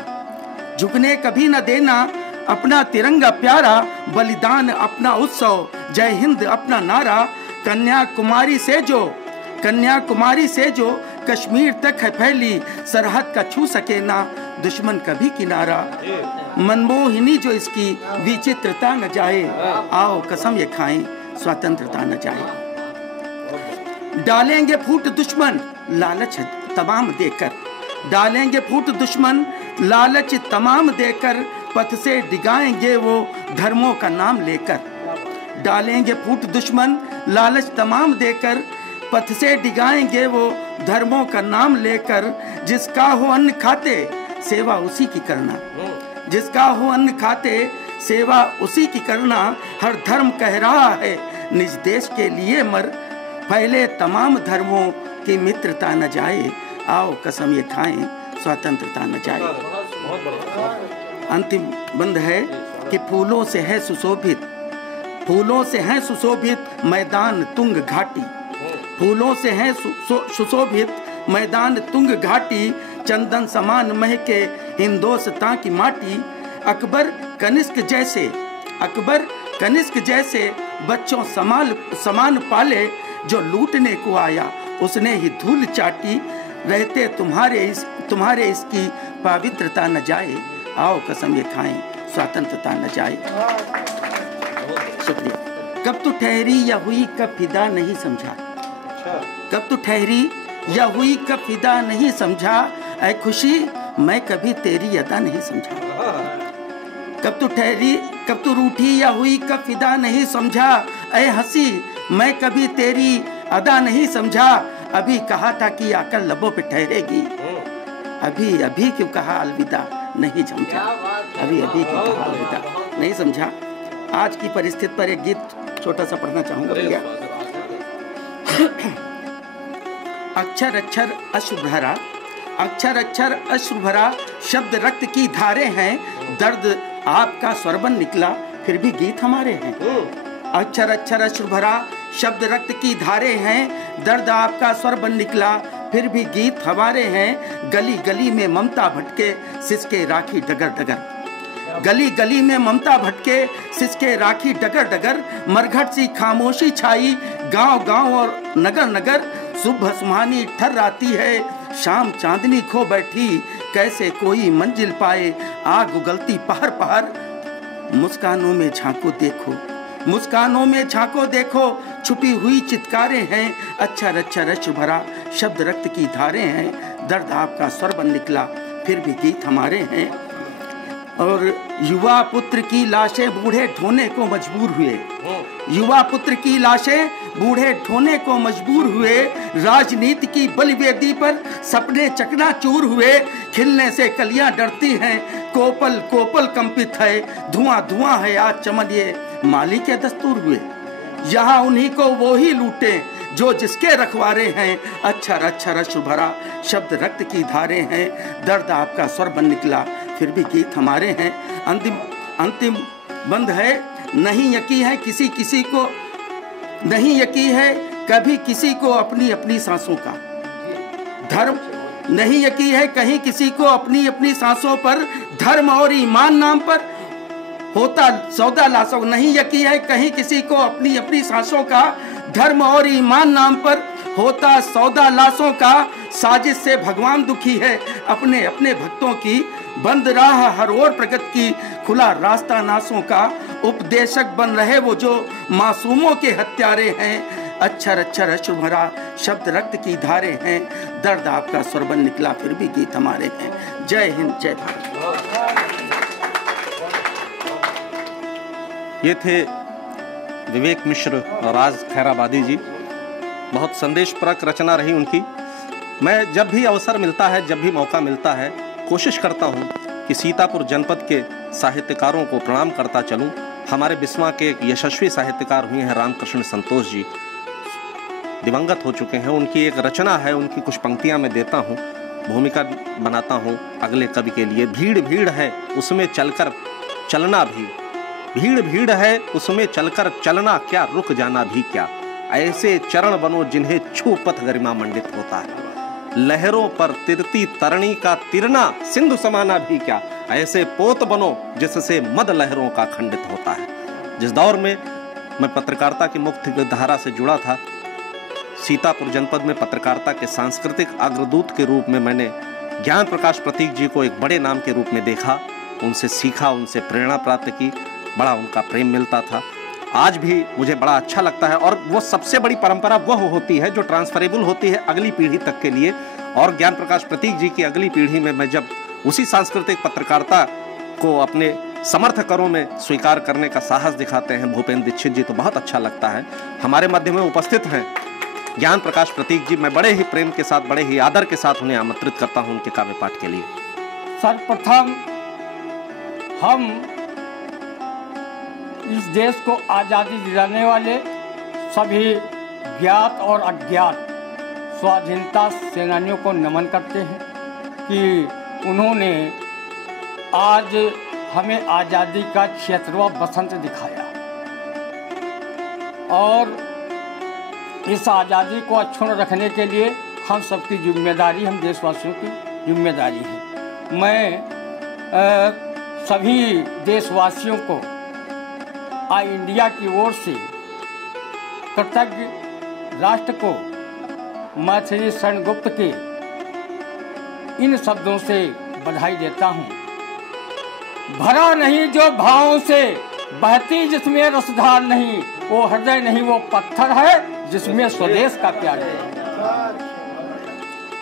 झुकने कभी न देना अपना तिरंगा प्यारा, बलिदान अपना उत्सव जय हिंद अपना नारा। कन्याकुमारी से जो कश्मीर तक है फैली, सरहद का छू सके ना दुश्मन कभी किनारा। मनमोहिनी जो इसकी विचित्रता न जाए, आओ कसम ये खाएं स्वतंत्रता न जाए। डालेंगे फूट दुश्मन लालच तमाम देकर, डालेंगे फूट दुश्मन लालच तमाम देकर, पथ से डिगाएंगे वो धर्मों का नाम लेकर। डालेंगे फूट दुश्मन लालच तमाम देकर, पथ से डिगाएंगे वो धर्मों का नाम लेकर। जिसका हो अन्न खाते सेवा उसी की करना, जिसका हो अन्न खाते सेवा उसी की करना। हर धर्म कह रहा है निज देश के लिए मर, फैले तमाम धर्मों की मित्रता न जाए, आओ कसम ये खाएं स्वतंत्रता न जाए। अंतिम बंद है कि फूलों से है सुशोभित, फूलों से है सुशोभित मैदान तुंग घाटी, फूलों से है सुशोभित मैदान तुंग घाटी। चंदन समान महके हिंदोस्तां की माटी। अकबर कनिष्क जैसे, अकबर कनिष्क जैसे बच्चों समान पाले, जो लूटने को आया उसने ही धूल चाटी। रहते तुम्हारे इसकी पवित्रता न जाए, आओ कसम ये खाएं स्वतंत्रता न जाए। शुक्रिया। कब तू ठहरी या हुई कब फिदा नहीं समझा, कब तू ठहरी या हुई कब फिदा नहीं समझा। ऐ खुशी मैं कभी तेरी अदा नहीं समझा, कब तू ठहरी कब तू रूठी या हुई कब फिदा नहीं समझा। ऐ हंसी मैं कभी तेरी अदा नहीं समझा। अभी कहा था कि आकर लबों पे ठहरेगी, अभी अभी क्यों कहा अलविदा नहीं समझा, अभी अभी क्यों कहा अलविदा नहीं समझा। आज की परिस्थिति पर एक गीत छोटा सा पढ़ना चाहूंगा भैया। अक्षर अक्षर अश्रु भरा, अक्षर अक्षर अश्रु भरा, शब्द रक्त की धारे हैं। दर्द आपका स्वरबन निकला फिर भी गीत हमारे हैं। अक्षर अक्षर अश्रु भरा, शब्द रक्त की धारे हैं। दर्द आपका स्वरबन निकला फिर भी गीत हमारे हैं। गली गली में ममता भटके सिसके राखी डगर डगर, गली गली में ममता भटके सिसके राखी डगर डगर। मरघट सी खामोशी छाई गांव गांव और नगर नगर। सुबह सुहानी ठर आती है शाम चांदनी खो बैठी। कैसे कोई मंजिल पाए आग उगलती पहर पहर। मुस्कानों में झांको देखो, मुस्कानों में झांको देखो, छुपी हुई चित्कारें हैं। अक्षर अक्षर अश्रु भरा, शब्द रक्त की धारे हैं। दर्द आपका स्वर बन निकला फिर भी गीत हमारे हैं। और युवा पुत्र की लाशें बूढ़े ढोने को मजबूर हुए, युवा पुत्र की लाशें बूढ़े ढोने को मजबूर हुए। राजनीति की बलिवेदी पर सपने चकनाचूर हुए। खिलने से कलियां डरती हैं, कोपल कोपल कंपित है। धुआं धुआं है आज चमन ये माली के दस्तूर हुए। यहाँ उन्हीं को वो ही लूटे जो जिसके रखवारे हैं। अक्षर अक्षर अश्रु भरा, शब्द रक्त की धारे हैं। दर्द आपका स्वर बन निकला फिर भी गीत हमारे हैं। अंतिम बंद है। नहीं यकीन है किसी किसी को, नहीं यकीन है कभी किसी को अपनी अपनी सांसों का धर्म। नहीं यकीन है कहीं किसी को अपनी अपनी सांसों पर। धर्म और ईमान नाम पर होता सौदा लाशों। नहीं यकीन है कहीं किसी को अपनी अपनी सांसों का। धर्म और ईमान नाम पर होता सौदा लाशों का। साजिश से भगवान दुखी है अपने अपने भक्तों की। बंद राह हर ओर प्रगति की, खुला रास्ता नासों का। उपदेशक बन रहे वो जो मासूमों के हत्यारे हैं। अक्षर अक्षर अश्रु भरा, शब्द रक्त की धारे हैं। दर्द आपका स्वर बन निकला फिर भी गीत हमारे हैं। जय हिंद जय भारत। ये थे विवेक मिश्र और राज खैराबादी जी। बहुत संदेशपरक रचना रही उनकी। मैं जब भी अवसर मिलता है, जब भी मौका मिलता है, कोशिश करता हूँ कि सीतापुर जनपद के साहित्यकारों को प्रणाम करता चलूँ। हमारे बिस्वा के एक यशस्वी साहित्यकार हुए हैं रामकृष्ण संतोष जी, दिवंगत हो चुके हैं। उनकी एक रचना है, उनकी कुछ पंक्तियाँ मैं देता हूँ, भूमिका बनाता हूँ अगले कवि के लिए। भीड़ भीड़ है उसमें चलकर चलना भी, भीड़ भीड़ है उसमें चलकर चलना क्या, रुक जाना भी क्या। ऐसे चरण बनो जिन्हें छू पथ गरिमा मंडित होता है। लहरों पर तिरती तरणी का तिरना सिंधु समाना भी क्या। ऐसे पोत बनो जिससे मद लहरों का खंडित होता है। जिस दौर में मैं पत्रकारिता की मुख्य धारा से जुड़ा था, सीतापुर जनपद में पत्रकारिता के सांस्कृतिक अग्रदूत के रूप में मैंने ज्ञान प्रकाश प्रतीक जी को एक बड़े नाम के रूप में देखा, उनसे सीखा, उनसे प्रेरणा प्राप्त की, बड़ा उनका प्रेम मिलता था। आज भी मुझे बड़ा अच्छा लगता है। और वो सबसे बड़ी परंपरा वह होती है जो ट्रांसफरेबल होती है अगली पीढ़ी तक के लिए। और ज्ञान प्रकाश प्रतीक जी की अगली पीढ़ी में मैं जब उसी सांस्कृतिक पत्रकारिता को अपने समर्थकों में स्वीकार करने का साहस दिखाते हैं भूपेंद्र दीक्षित जी, तो बहुत अच्छा लगता है। हमारे मध्य में उपस्थित हैं ज्ञान प्रकाश प्रतीक जी। मैं बड़े ही प्रेम के साथ, बड़े ही आदर के साथ उन्हें आमंत्रित करता हूं उनके काव्य पाठ के लिए। सर्वप्रथम हम इस देश को आज़ादी दिलाने वाले सभी ज्ञात और अज्ञात स्वाधीनता सेनानियों को नमन करते हैं कि उन्होंने आज हमें आज़ादी का 76वां बसंत दिखाया और इस आज़ादी को अक्षुण्ण रखने के लिए हम सबकी जिम्मेदारी, हम देशवासियों की जिम्मेदारी है। मैं सभी देशवासियों को आई इंडिया की ओर से कृतज्ञ राष्ट्र को मैथिली शरण गुप्त के इन शब्दों से बधाई देता हूँ। भरा नहीं जो भावों से, बहती जिसमें रसधार नहीं, वो हृदय नहीं वो पत्थर है जिसमें स्वदेश का प्यार है।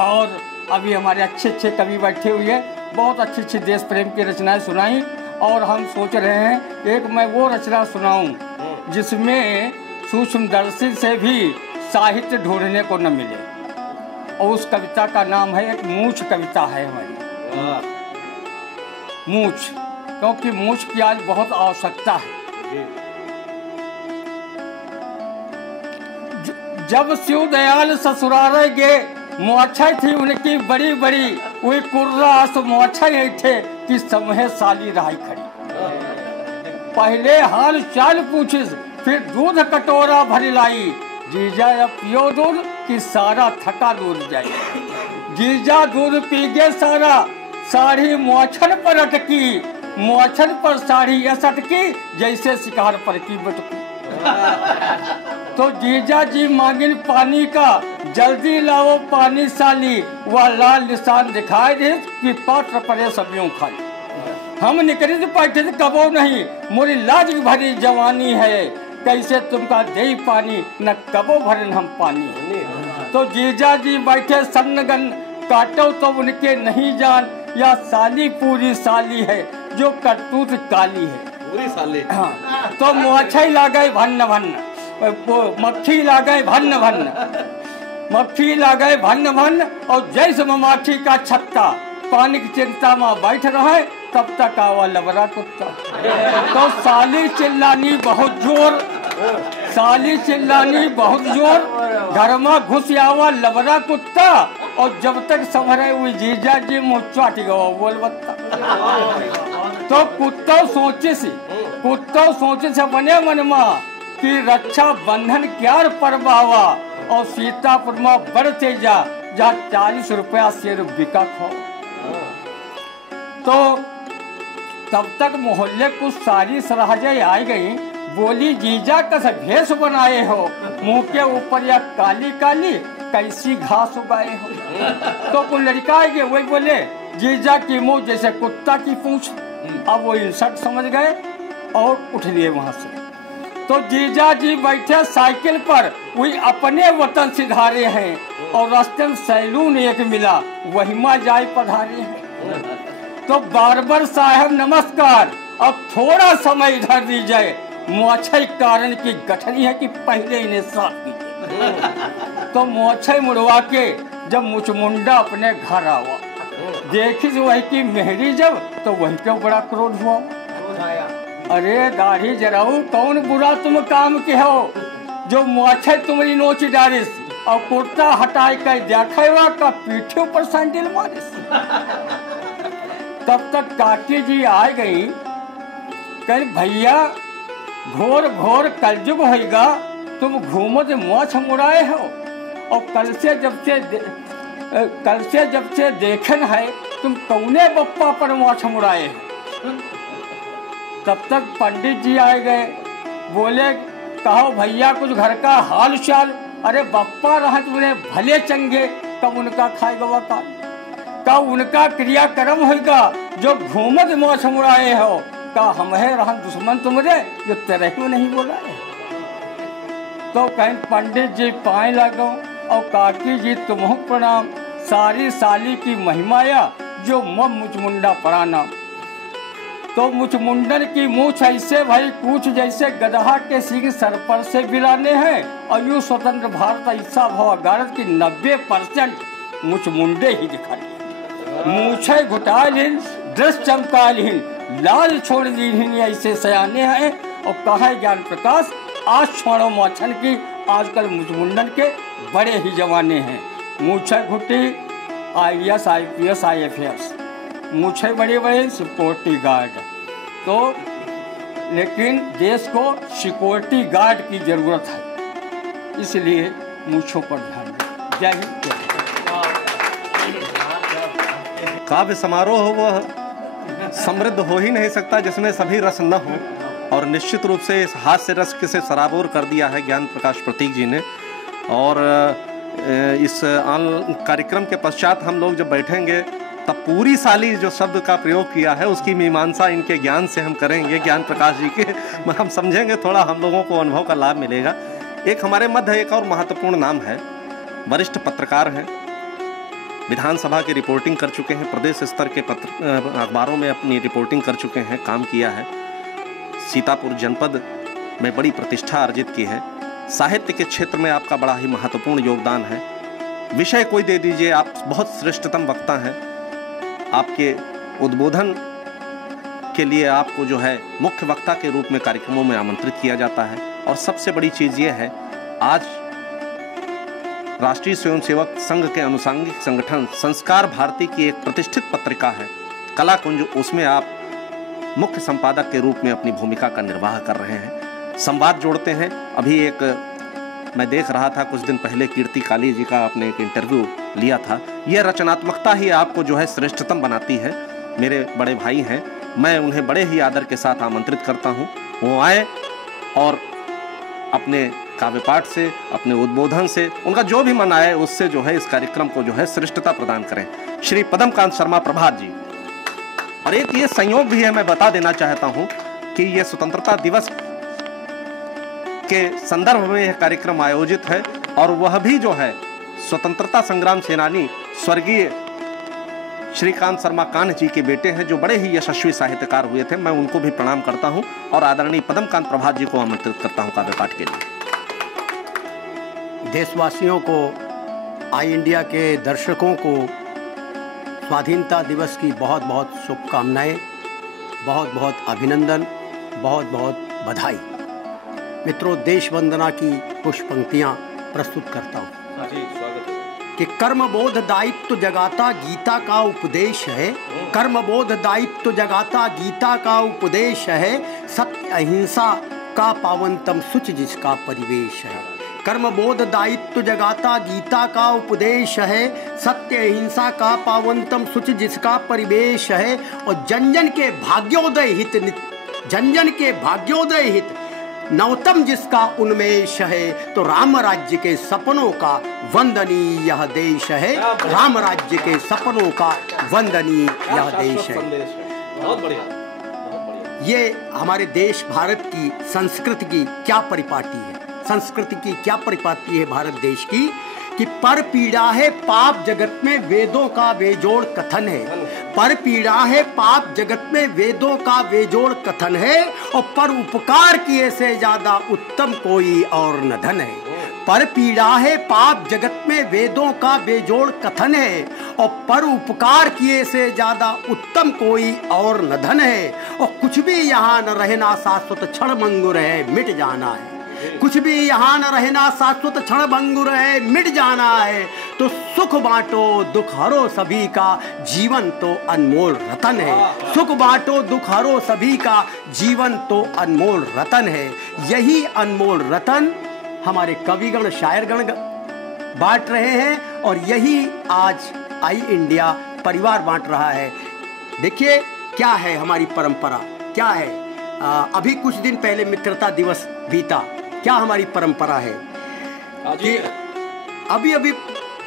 और अभी हमारे अच्छे अच्छे कवि बैठे हुए बहुत अच्छी अच्छी देश प्रेम की रचनाएं सुनाई और हम सोच रहे हैं एक मैं वो रचना सुनाऊं जिसमें सूक्ष्मदर्शी से भी साहित्य ढूंढने को न मिले। और उस कविता का नाम है, एक मूछ कविता है हमारी, मूछ, क्योंकि मूछ की आज बहुत आवश्यकता है। जब शिव दयाल ससुराल गए, मोछाई थी उनकी बड़ी बड़ी, वही कुर्रास मोछाई थे कि समहे साली रहाई खड़ी। पहले हाल चाल पूछिस, फिर दूध कटोरा भर लाई, जीजा अब पियो दूध कि सारा थका दूध जाए। जीजा दूध पी गए सारा, साड़ी मोछन पर अटकी, मोछन पर साड़ी ऐसा अटकी जैसे शिकार पर की बटकी। तो जीजा जी मांगिन पानी का, जल्दी लाओ पानी साली, वह लाल निशान दिखाई दे कि पात्र परे सब्जियों खाई। हम निकलित पैठित कबो नहीं, मोरी लाज भरी जवानी है, कैसे तुमका दे पानी न कबो भरन हम पानी। तो जीजा जी बैठे सन्नगन, काटो तो उनके नहीं जान, या साली पूरी साली है जो करतूत काली है पूरी साली। हाँ, तो मोछई ला गए भन्न भन्न, मक्खी ला गए भन्न भन्न, मक्खी ला गए भन्न भन्न, और जैसे ममाखी का छत्ता पानी की चिंता में बैठ रहे तब तक आवा लबरा कुत्ता। तो साली चिल्लानी बहुत जोर, साली चिल्लानी बहुत जोर, घर में घुस आवा लबरा कुत्ता, और जब तक संभरे हुई जीजा जी मुँह चाट गवा बोल बत्ता। तो कुत्ता सोचे से बने मन में कि रक्षा बंधन क्या परवावा, और सीतापुर में बड़ तेजा जहाँ 40 रुपया शेर बिका खो। तो तब तक मोहल्ले कुछ सारी सराहजें आई गई, बोली जीजा कस भेष बनाए हो, मुंह के ऊपर या काली काली कैसी घास उगाए हो। तो कुछ लड़का आएंगे वही बोले जीजा की मुंह जैसे कुत्ता की पूंछ। अब वो इंसल्ट समझ गए और उठ लिए वहां से। तो जीजा जी बैठे साइकिल पर, वही अपने वतन सिधारे हैं, और रास्ते में सैलून एक मिला, वही माँ जाए पधारे हैं। तो बार्बर साहब नमस्कार, अब थोड़ा समय इधर दीजिए, मोछई कारण की गठनी है कि पहले इन्हें साफ कीजिए। तो मोछई मुड़वा के जब मुचमुंडा अपने घर आवा, देखी वही की मेहरी जब, तो वही क्यों बड़ा क्रोध हुआ। अरे दाढ़ी जराऊ, कौन बुरा तुम काम के हो जो मोछई तुम्हारी नोच डारिस, और कुर्ता हटाए कर देखेवा का पीठे पर सैंडल मारिस। तब तक काकी जी आ गई, कह भैया घोर घोर कलयुग होगा, तुम घूमो तो मोछ मुड़ाए हो, और कल से जब से देखन है तुम कौने बप्पा पर मोछ मुड़ाए हो। तब तक पंडित जी आए गए, बोले कहो भैया कुछ घर का हाल चाल। अरे बप्पा रहा तुमने भले चंगे, कब उनका खाएगा वकाल, कब उनका क्रियाक्रम होगा जो घूमत मोछ मुड़ाए हो, का हम है रहन दुश्मन तुमरे जो तेरे क्यों नहीं बोला है। तो कहीं पंडित जी पाए लगो और काकी जी तुम्हों प्रणाम, सारी साली की महिमाया जो मुचमुंडा पराना। तो मुचमुंडन की मूछ ऐसे भाई कूच जैसे गदहा के सिंह सर पर से बिलाने हैं, और यूँ स्वतंत्र भारत ऐसा भारत की 90% मुचमुंडे ही दिखाई। मूछे घुटालीन ड्रेस चमकालीन लाल छोड़ दीन ऐसे सयाने हैं। और कहा ज्ञान प्रकाश आज छोड़ो मोछन की, आजकल मुचमुंडन के बड़े ही जमाने हैं। मूछे घुटी IAS IPS IFS, मूछे बड़े बड़े सिक्योरिटी गार्ड। तो लेकिन देश को सिक्योरिटी गार्ड की जरूरत है, इसलिए मूछों पर ध्यान दें। जय हिंद। काव्य समारोह वह समृद्ध हो ही नहीं सकता जिसमें सभी रस न हो, और निश्चित रूप से इस हास्य रस के से सराबोर कर दिया है ज्ञान प्रकाश प्रतीक जी ने। और इस कार्यक्रम के पश्चात हम लोग जब बैठेंगे तब पूरी साली जो शब्द का प्रयोग किया है उसकी मीमांसा इनके ज्ञान से हम करेंगे, ज्ञान प्रकाश जी के हम समझेंगे, थोड़ा हम लोगों को अनुभव का लाभ मिलेगा। एक हमारे मध्य एक और महत्वपूर्ण नाम है, वरिष्ठ पत्रकार हैं, विधानसभा की रिपोर्टिंग कर चुके हैं, प्रदेश स्तर के अखबारों में अपनी रिपोर्टिंग कर चुके हैं, काम किया है, सीतापुर जनपद में बड़ी प्रतिष्ठा अर्जित की है। साहित्य के क्षेत्र में आपका बड़ा ही महत्वपूर्ण योगदान है। विषय कोई दे दीजिए, आप बहुत श्रेष्ठतम वक्ता हैं। आपके उद्बोधन के लिए आपको जो है मुख्य वक्ता के रूप में कार्यक्रमों में आमंत्रित किया जाता है। और सबसे बड़ी चीज़ ये है, आज राष्ट्रीय स्वयंसेवक संघ के अनुसांगिक संगठन संस्कार भारती की एक प्रतिष्ठित पत्रिका है कला कुंज, उसमें आप मुख्य संपादक के रूप में अपनी भूमिका का निर्वाह कर रहे हैं, संवाद जोड़ते हैं। अभी एक मैं देख रहा था कुछ दिन पहले कीर्ति काली जी का आपने एक इंटरव्यू लिया था। यह रचनात्मकता ही आपको जो है श्रेष्ठतम बनाती है। मेरे बड़े भाई हैं, मैं उन्हें बड़े ही आदर के साथ आमंत्रित करता हूँ, वो आए और अपने काव्य पाठ से, अपने उद्बोधन से, उनका जो भी मन आए उससे जो है इस कार्यक्रम को जो है श्रेष्ठता प्रदान करें। श्री पद्मकांत शर्मा प्रभात जी। और एक ये संयोग भी है, मैं बता देना चाहता हूँ कि ये स्वतंत्रता दिवस के संदर्भ में यह कार्यक्रम आयोजित है, और वह भी जो है स्वतंत्रता संग्राम सेनानी स्वर्गीय श्रीकांत शर्मा कान्ह जी के बेटे हैं, जो बड़े ही यशस्वी साहित्यकार हुए थे। मैं उनको भी प्रणाम करता हूं और आदरणीय पद्मकांत प्रभात जी को आमंत्रित करता हूं काव्य पाठ के लिए। देशवासियों को, आई इंडिया के दर्शकों को स्वाधीनता दिवस की बहुत बहुत शुभकामनाएं, बहुत बहुत अभिनंदन, बहुत बहुत बधाई। मित्रों, देश वंदना की कुछ पंक्तियां प्रस्तुत करता हूं कि कर्मबोध दायित्व जगाता गीता का उपदेश है, कर्मबोध दायित्व जगाता गीता का उपदेश है, सत्य अहिंसा का पावनतम सुच जिसका परिवेश है। कर्मबोध दायित्व जगाता गीता का उपदेश है, सत्य अहिंसा का पावनतम सुच जिसका परिवेश है, और जन जन के भाग्योदय हित, जन जन के भाग्योदय हित नवतम जिसका उन्मेष है, तो राम राज्य के सपनों का वंदनीय यह देश है, राम राज्य के सपनों का वंदनीय यह देश है। बहुत बढ़िया। ये हमारे देश भारत की संस्कृति की क्या परिपाटी है, संस्कृति की क्या परिपाटी है भारत देश की, कि पर पीड़ा है पाप जगत में वेदों का बेजोड़ कथन है, पर पीड़ा है पाप जगत में वेदों का बेजोड़ कथन है, और पर उपकार किए से ज्यादा उत्तम कोई और न धन है। पर पीड़ा है पाप जगत में वेदों का बेजोड़ कथन है, और पर उपकार किए से ज्यादा उत्तम कोई और न धन है, और कुछ भी यहाँ न रहना शाश्वत क्षण भंगुर है, मिट जाना है। कुछ भी यहाँ न रहना शाश्वत क्षण भंगुर है, मिट जाना है। तो सुख बांटो दुख हरो सभी का, जीवन तो अनमोल रतन है। सुख बांटो दुख हरो सभी का, जीवन तो अनमोल रतन है। यही अनमोल रतन हमारे कविगण शायरगण बांट रहे हैं, और यही आज आई इंडिया परिवार बांट रहा है। देखिए क्या है हमारी परंपरा, क्या है। अभी कुछ दिन पहले मित्रता दिवस बीता, क्या हमारी परंपरा है कि अभी अभी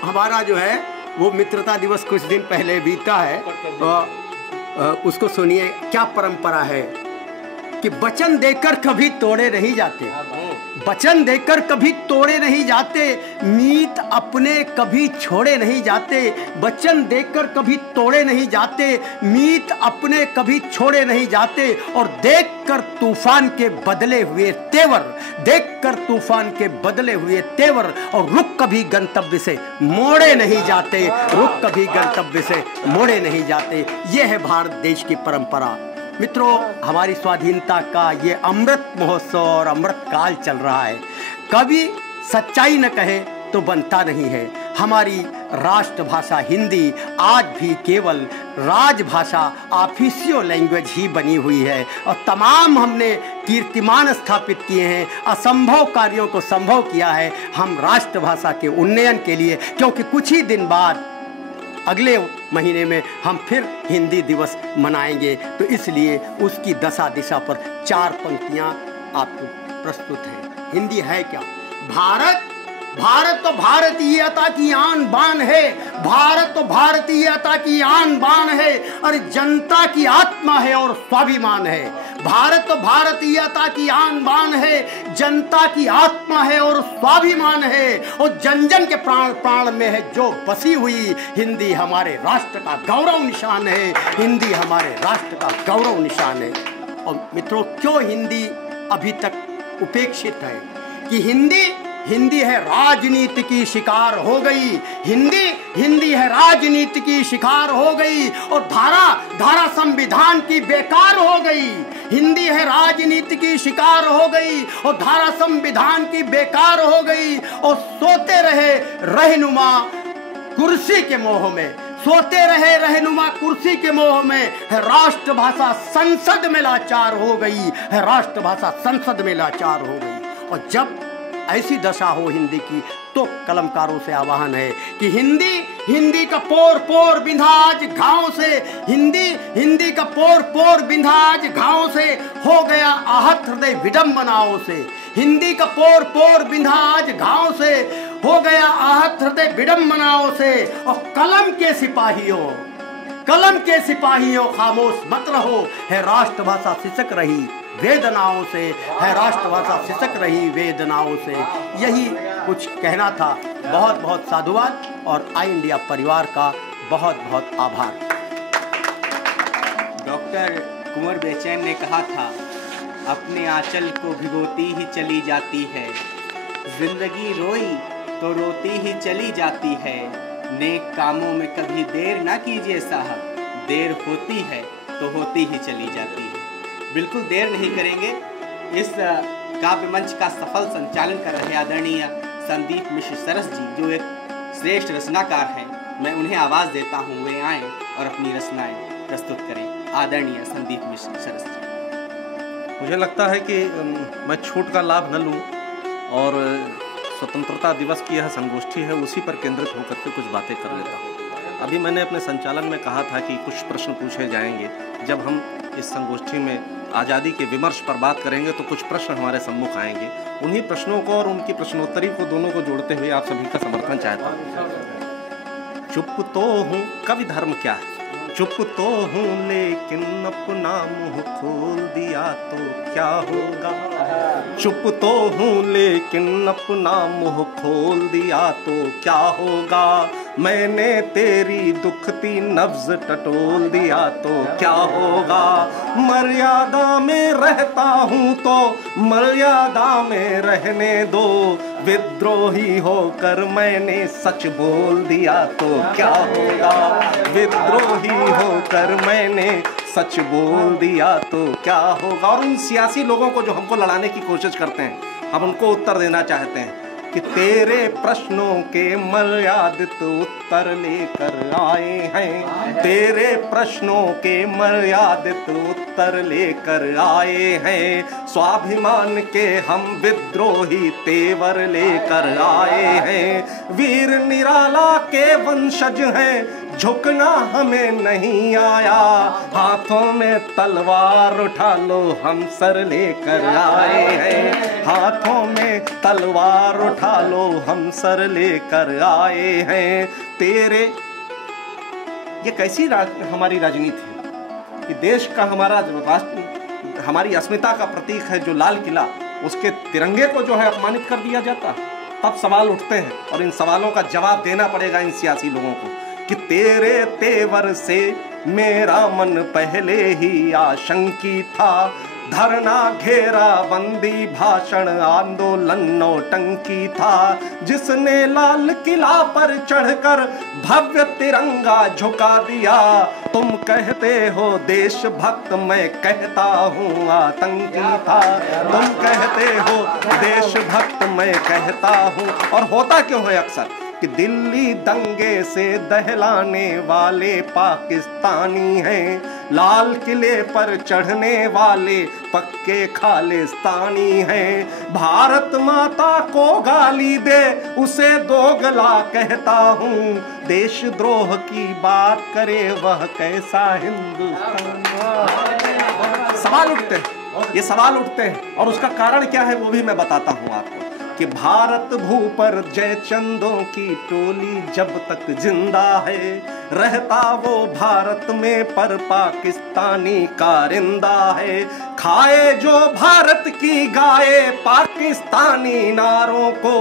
हमारा जो है वो मित्रता दिवस कुछ दिन पहले बीता है, उसको सुनिए क्या परंपरा है। कि वचन देकर कभी तोड़े नहीं जाते, वचन देकर कभी तोड़े नहीं जाते, मीत अपने कभी छोड़े नहीं जाते, वचन देकर कभी तोड़े नहीं जाते, मीत अपने कभी छोड़े नहीं जाते। और देखकर तूफान के बदले हुए तेवर, देखकर तूफान के बदले हुए तेवर, और रुख कभी गंतव्य से मोड़े नहीं जाते, रुख कभी गंतव्य से मोड़े नहीं जाते। ये है भारत देश की परंपरा। मित्रों, हमारी स्वाधीनता का ये अमृत महोत्सव और अमृत काल चल रहा है। कभी सच्चाई न कहे तो बनता नहीं है। हमारी राष्ट्रभाषा हिंदी आज भी केवल राजभाषा, ऑफिशियल लैंग्वेज ही बनी हुई है, और तमाम हमने कीर्तिमान स्थापित किए हैं, असंभव कार्यों को संभव किया है हम राष्ट्रभाषा के उन्नयन के लिए। क्योंकि कुछ ही दिन बाद अगले महीने में हम फिर हिंदी दिवस मनाएंगे, तो इसलिए उसकी दशा दिशा पर 4 पंक्तियां आपको प्रस्तुत हैं। हिंदी है क्या? भारत, भारत तो भारतीयता की आन बान है, भारत तो भारतीयता की आन बान है, और जनता की आत्मा है और स्वाभिमान है। भारत तो भारतीयता की आन बान है, जनता की आत्मा है और स्वाभिमान है, और जन जन के प्राण प्राण में है जो बसी हुई। हिंदी हमारे राष्ट्र का गौरव निशान है, हिंदी हमारे राष्ट्र का गौरव निशान है। और मित्रों, क्यों हिंदी अभी तक उपेक्षित है? कि हिंदी है राजनीति की शिकार हो गई, हिंदी है राजनीति की शिकार हो गई, और धारा संविधान की बेकार हो गई। हिंदी है राजनीति की शिकार हो गई, और धारा संविधान की बेकार हो गई, और सोते रहे रहनुमा कुर्सी के मोह में, सोते रहे रहनुमा कुर्सी के मोह में। है राष्ट्रभाषा संसद में लाचार हो गई, है राष्ट्रभाषा संसद में लाचार हो गई। और जब ऐसी दशा हो हिंदी की, तो कलमकारों से आह्वान है कि हिंदी का पोर पोर बिंधाज घाव से, हिंदी का पोर पोर बिंधाज घाव से, हो गया आहत हृदय विडंबनाओं से। हिंदी का पोर पोर बिंधाज घाव से, हो गया आहत हृदय विडंबनाओं से। और कलम के सिपाहियों खामोश मत रहो, है राष्ट्रभाषा सिसक रही वेदनाओं से, है राष्ट्रभाषा सिसक रही वेदनाओं से। यही कुछ कहना था। बहुत बहुत साधुवाद, और आई इंडिया परिवार का बहुत बहुत आभार। डॉक्टर कुंवर बेचैन ने कहा था, अपने आंचल को भिगोती ही चली जाती है, जिंदगी रोई तो रोती ही चली जाती है। नेक कामों में कभी देर ना कीजिए साहब, देर होती है तो होती ही चली जाती है। बिल्कुल देर नहीं करेंगे। इस काव्य मंच का सफल संचालन कर रहे आदरणीय संदीप मिश्र सरस जी, जो एक श्रेष्ठ रचनाकार हैं, मैं उन्हें आवाज़ देता हूँ, वे आएँ और अपनी रचनाएं प्रस्तुत करें। आदरणीय संदीप मिश्र सरस जी। मुझे लगता है कि मैं छूट का लाभ न लूँ, और स्वतंत्रता दिवस की यह संगोष्ठी है उसी पर केंद्रित होकर के कुछ बातें कर लेता हूँ। अभी मैंने अपने संचालन में कहा था कि कुछ प्रश्न पूछे जाएंगे। जब हम इस संगोष्ठी में आज़ादी के विमर्श पर बात करेंगे तो कुछ प्रश्न हमारे सम्मुख आएंगे। उन्हीं प्रश्नों को और उनकी प्रश्नोत्तरी को दोनों को जोड़ते हुए आप सभी का समर्थन चाहता हूँ। चुप तो हूँ, कवि धर्म क्या है? चुप तो हूँ लेकिन अपना मुँह खोल दिया तो क्या होगा। चुप तो हूँ लेकिन अपना मुँह खोल दिया तो क्या होगा। मैंने तेरी दुखती नब्ज टटोल दिया तो क्या होगा। मर्यादा में रहता हूँ तो मर्यादा में रहने दो, विद्रोही होकर मैंने सच बोल दिया तो क्या होगा। विद्रोही होकर मैंने सच बोल दिया तो क्या होगा। और उन सियासी लोगों को जो हमको लड़ाने की कोशिश करते हैं, हम उनको उत्तर देना चाहते हैं कि तेरे प्रश्नों के मर्यादित उत्तर लेकर आए हैं, तेरे प्रश्नों के मर्यादित उत्तर लेकर आए हैं। स्वाभिमान के हम विद्रोही तेवर लेकर आए हैं। वीर निराला के वंशज हैं, झुकना हमें नहीं आया। हाथों में तलवार उठा लो, हम सर लेकर आए हैं। हाथों में तलवार उठा लो, हम सर लेकर आए हैं। तेरे ये कैसी हमारी राजनीति है कि देश का हमारा हमारी अस्मिता का प्रतीक है जो लाल किला, उसके तिरंगे को जो है अपमानित कर दिया जाता है, तब सवाल उठते हैं और इन सवालों का जवाब देना पड़ेगा इन सियासी लोगों को कि तेरे तेवर से मेरा मन पहले ही आशंकित था, धरना घेरा बंदी भाषण आंदोलन नौटंकी था, जिसने लाल किला पर चढ़कर भव्य तिरंगा झुका दिया, तुम कहते हो देशभक्त, मैं कहता हूँ आतंकी था, तुम कहते हो देशभक्त, मैं कहता हूँ। और होता क्यों है अक्सर कि दिल्ली दंगे से दहलाने वाले पाकिस्तानी हैं, लाल किले पर चढ़ने वाले पक्के खालिस्तानी हैं, भारत माता को गाली दे उसे दोगला कहता हूँ, देशद्रोह की बात करे वह कैसा हिंदुस्तान। सवाल उठते हैं, ये सवाल उठते हैं और उसका कारण क्या है वो भी मैं बताता हूँ आपको कि भारत भू पर जयचंदों की टोली जब तक जिंदा है, रहता वो भारत में पर पाकिस्तानी कारिंदा है, खाए जो भारत की गाये पाकिस्तानी नारों को,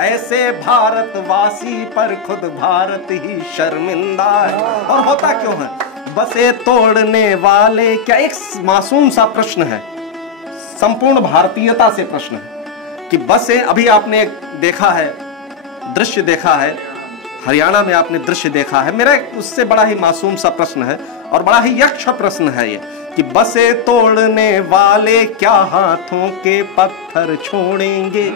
ऐसे भारतवासी पर खुद भारत ही शर्मिंदा है। और होता क्यों है? बसे तोड़ने वाले, क्या एक मासूम सा प्रश्न है, संपूर्ण भारतीयता से प्रश्न है कि बसें, अभी आपने देखा है, दृश्य देखा है, हरियाणा में आपने दृश्य देखा है, मेरा उससे बड़ा ही मासूम सा प्रश्न है और बड़ा ही यक्ष प्रश्न है ये कि बसें तोड़ने वाले क्या हाथों के पत्थर छोड़ेंगे,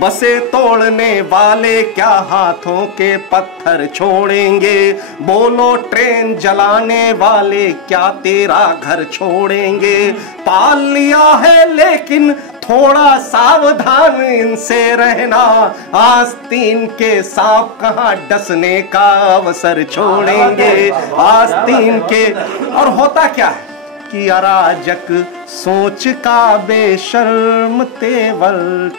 बसें तोड़ने वाले क्या हाथों के पत्थर छोड़ेंगे, बोलो ट्रेन जलाने वाले क्या तेरा घर छोड़ेंगे, पाल लिया है लेकिन थोड़ा सावधान इनसे रहना, आस्तीन के सांप कहाँ डसने का अवसर छोड़ेंगे, आस्तीन के। और होता क्या है कि अराजक सोच का बेशर्म तेवर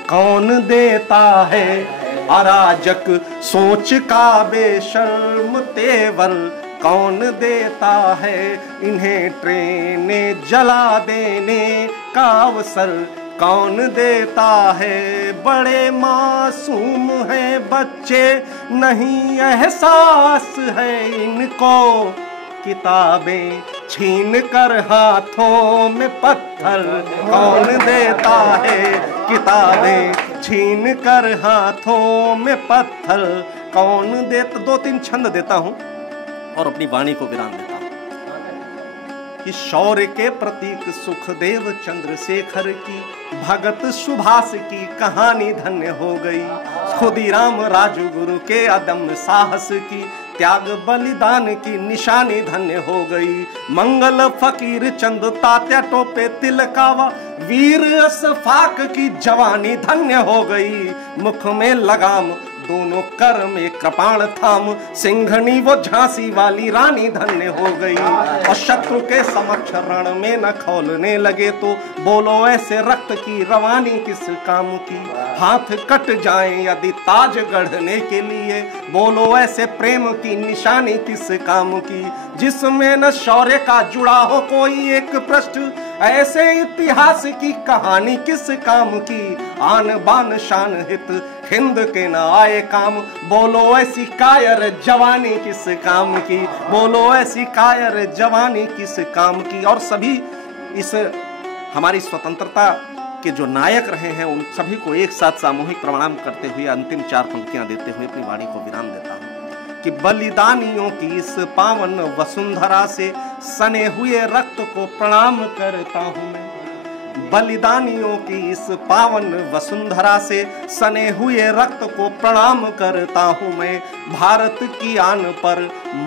कौन देता है, अराजक सोच का बेशर्म तेवर कौन देता है, इन्हें ट्रेनें जला देने का अवसर कौन देता है, बड़े मासूम हैं बच्चे नहीं एहसास है इनको, किताबें छीन कर हाथों में पत्थर कौन देता है, किताबें छीन कर हाथों में पत्थर कौन देता। दो तीन छंद देता हूं और अपनी वाणी को विराम देता हूं कि शौर्य के प्रतीक सुखदेव चंद्रशेखर की, भगत सुभाष की कहानी धन्य हो गई, खुदीराम राजगुरु के अदम्य साहस की, त्याग बलिदान की निशानी धन्य हो गई, मंगल फकीर चंद तात्या टोपे तिलकावा वीर अशफाक की जवानी धन्य हो गई, मुख में लगाम दोनों कर में कृपाण थाम, सिंघनी वो झांसी वाली रानी धन्य हो गई, और शत्रु के समक्ष रण में न खौलने लगे तो बोलो ऐसे रक्त की रवानी किस काम की, हाथ कट जाएं यदि ताज गढ़ने के लिए, बोलो ऐसे प्रेम की निशानी किस काम की, जिसमें न शौर्य का जुड़ा हो कोई एक पृष्ठ, ऐसे इतिहास की कहानी किस काम की, आन बान शान हित हिंद के न आए काम, बोलो ऐसी कायर जवानी किस काम की, बोलो ऐसी कायर जवानी किस काम की। और सभी इस हमारी स्वतंत्रता के जो नायक रहे हैं उन सभी को एक साथ सामूहिक प्रणाम करते हुए अंतिम चार पंक्तियां देते हुए अपनी वाणी को विराम देता हूं कि बलिदानियों की इस पावन वसुंधरा से सने हुए रक्त को प्रणाम करता हूं मैं, बलिदानियों की इस पावन वसुंधरा से सने हुए रक्त को प्रणाम करता हूं मैं, भारत की आन पर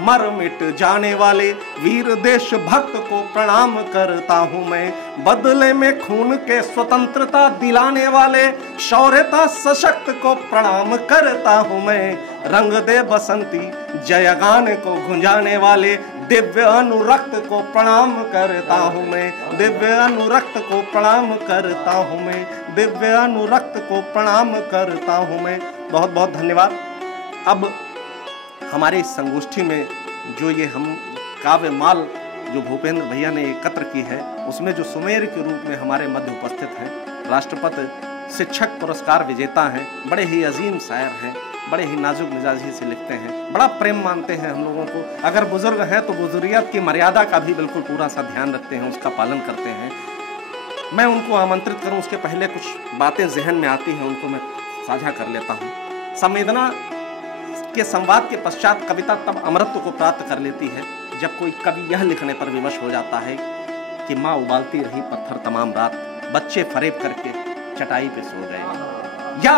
मर मिट जाने वाले वीर देशभक्त को प्रणाम करता हूं मैं, बदले में खून के स्वतंत्रता दिलाने वाले शौर्यता सशक्त को प्रणाम करता हूं मैं, रंग दे बसंती जयगान को गुंजाने वाले दिव्य अनुरक्त को प्रणाम करता हूं मैं, दिव्य अनुरक्त को प्रणाम करता हूं मैं, दिव्य अनुरक्त को प्रणाम करता हूं मैं। बहुत बहुत धन्यवाद। अब हमारे इस संगोष्ठी में जो ये हम काव्यमाल जो भूपेंद्र भैया ने एकत्र की है उसमें जो सुमेर के रूप में हमारे मध्य उपस्थित हैं, राष्ट्रपति शिक्षक पुरस्कार विजेता हैं, बड़े ही अजीम शायर हैं, बड़े ही नाजुक मिजाजी से लिखते हैं, बड़ा प्रेम मानते हैं हम लोगों को। अगर बुजुर्ग हैं तो बुजुर्गियत की मर्यादा का भी बिल्कुल पूरा सा ध्यान रखते हैं, उसका पालन करते हैं। मैं उनको आमंत्रित करूं उसके पहले कुछ बातें जहन में आती हैं, उनको मैं साझा कर लेता हूं। संवेदना के संवाद के पश्चात कविता तब अमरत्व को प्राप्त कर लेती है जब कोई कवि यह लिखने पर विवश हो जाता है कि माँ उबालती रही पत्थर तमाम रात, बच्चे फरेब करके चटाई पे सो गए। या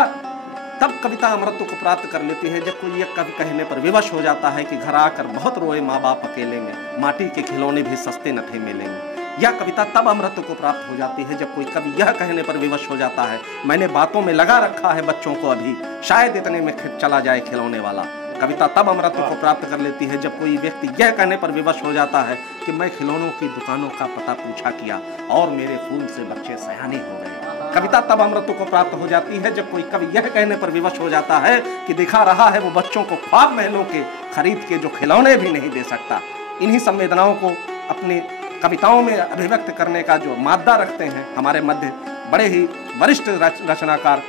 तब कविता अमरत्व को प्राप्त कर लेती है जब कोई यह कवि कहने पर विवश हो जाता है कि घर आकर बहुत रोए माँ बाप अकेले में, माटी के खिलौने भी सस्ते न थे मिलेंगे। यह कविता तब अमृत को प्राप्त हो जाती है जब कोई कवि यह कहने पर विवश हो जाता है, मैंने बातों में लगा रखा है बच्चों को अभी, शायद इतने में चला जाए खिलौने वाला। कविता तब अमृत को प्राप्त कर लेती है जब कोई व्यक्ति यह कहने पर विवश हो जाता है कि मैं खिलौनों की दुकानों का पता पूछा किया और मेरे फूल से बच्चे सयाने हो गए। कविता तब अमृत को प्राप्त हो जाती है जब कोई कवि यह कहने पर विवश हो जाता है कि दिखा रहा है वो बच्चों को ख्वाब महलों के खरीद के जो खिलौने भी नहीं दे सकता। इन्हीं संवेदनाओं को अपने कविताओं में अभिव्यक्त करने का जो मादा रखते हैं हमारे मध्य बड़े ही वरिष्ठ रचनाकार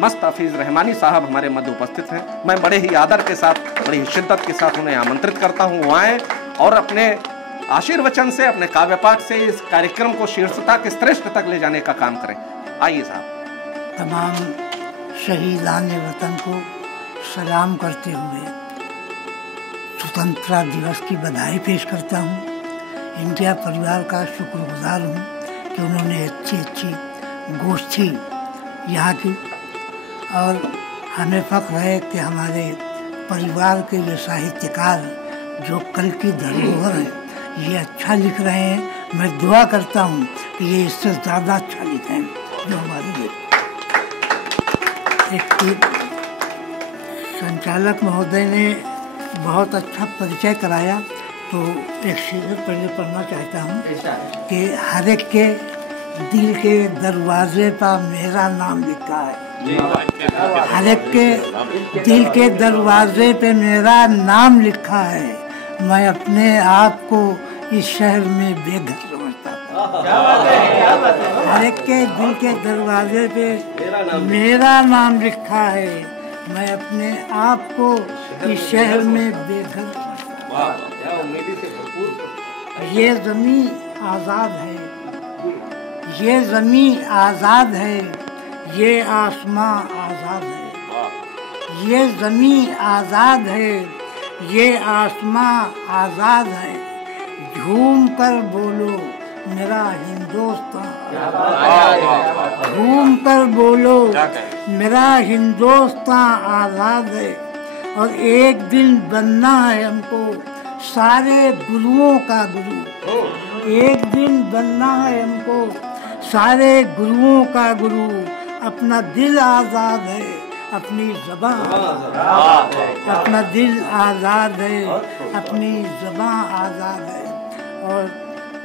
मस्त हफीज रहमानी साहब हमारे मध्य उपस्थित हैं। मैं बड़े ही आदर के साथ, बड़ी ही शिद्दत के साथ उन्हें आमंत्रित करता हूँ वो आएँ और अपने आशीर्वचन से, अपने काव्य पाठ से इस कार्यक्रम को शीर्षता के श्रेष्ठ तक ले जाने का काम करें। आइए साहब। तमाम शहीदान वतन को सलाम करते हुए स्वतंत्रता दिवस की बधाई पेश करता हूँ। इंडिया परिवार का शुक्रगुजार हूँ कि उन्होंने अच्छी गोष्ठी यहाँ की, और हमें फख्र है कि हमारे परिवार के ये साहित्यकार जो कल की धरोहर है ये अच्छा लिख रहे हैं। मैं दुआ करता हूँ कि ये इससे ज़्यादा अच्छा लिखें जो हमारे लिए। एक संचालक महोदय ने बहुत अच्छा परिचय कराया, तो एक शेर पहले पढ़ना चाहता हूँ कि हर एक के दिल के दरवाजे पर मेरा नाम लिखा है। हर एक के दिल के दरवाजे पे मेरा नाम लिखा है। मैं अपने आप को इस शहर में बेघर समझता हूँ। हर एक के दिल के दरवाजे पे मेरा नाम लिखा है। मैं अपने आप को इस शहर में बेघर समझता हूँ। ये ज़मीं आज़ाद है, ये ज़मीं आज़ाद है, ये आसमां आज़ाद है। ये ज़मीं आज़ाद है, ये आसमां आज़ाद है। झूम कर बोलो मेरा हिंदुस्तान, झूम कर बोलो मेरा हिंदुस्तान आज़ाद है। और एक दिन बनना है हमको सारे गुरुओं का गुरु। एक दिन बनना है हमको सारे गुरुओं का गुरु। अपना दिल आज़ाद है, अपनी ज़बान अपना दिल आज़ाद है, अपनी ज़बान आज़ाद है। और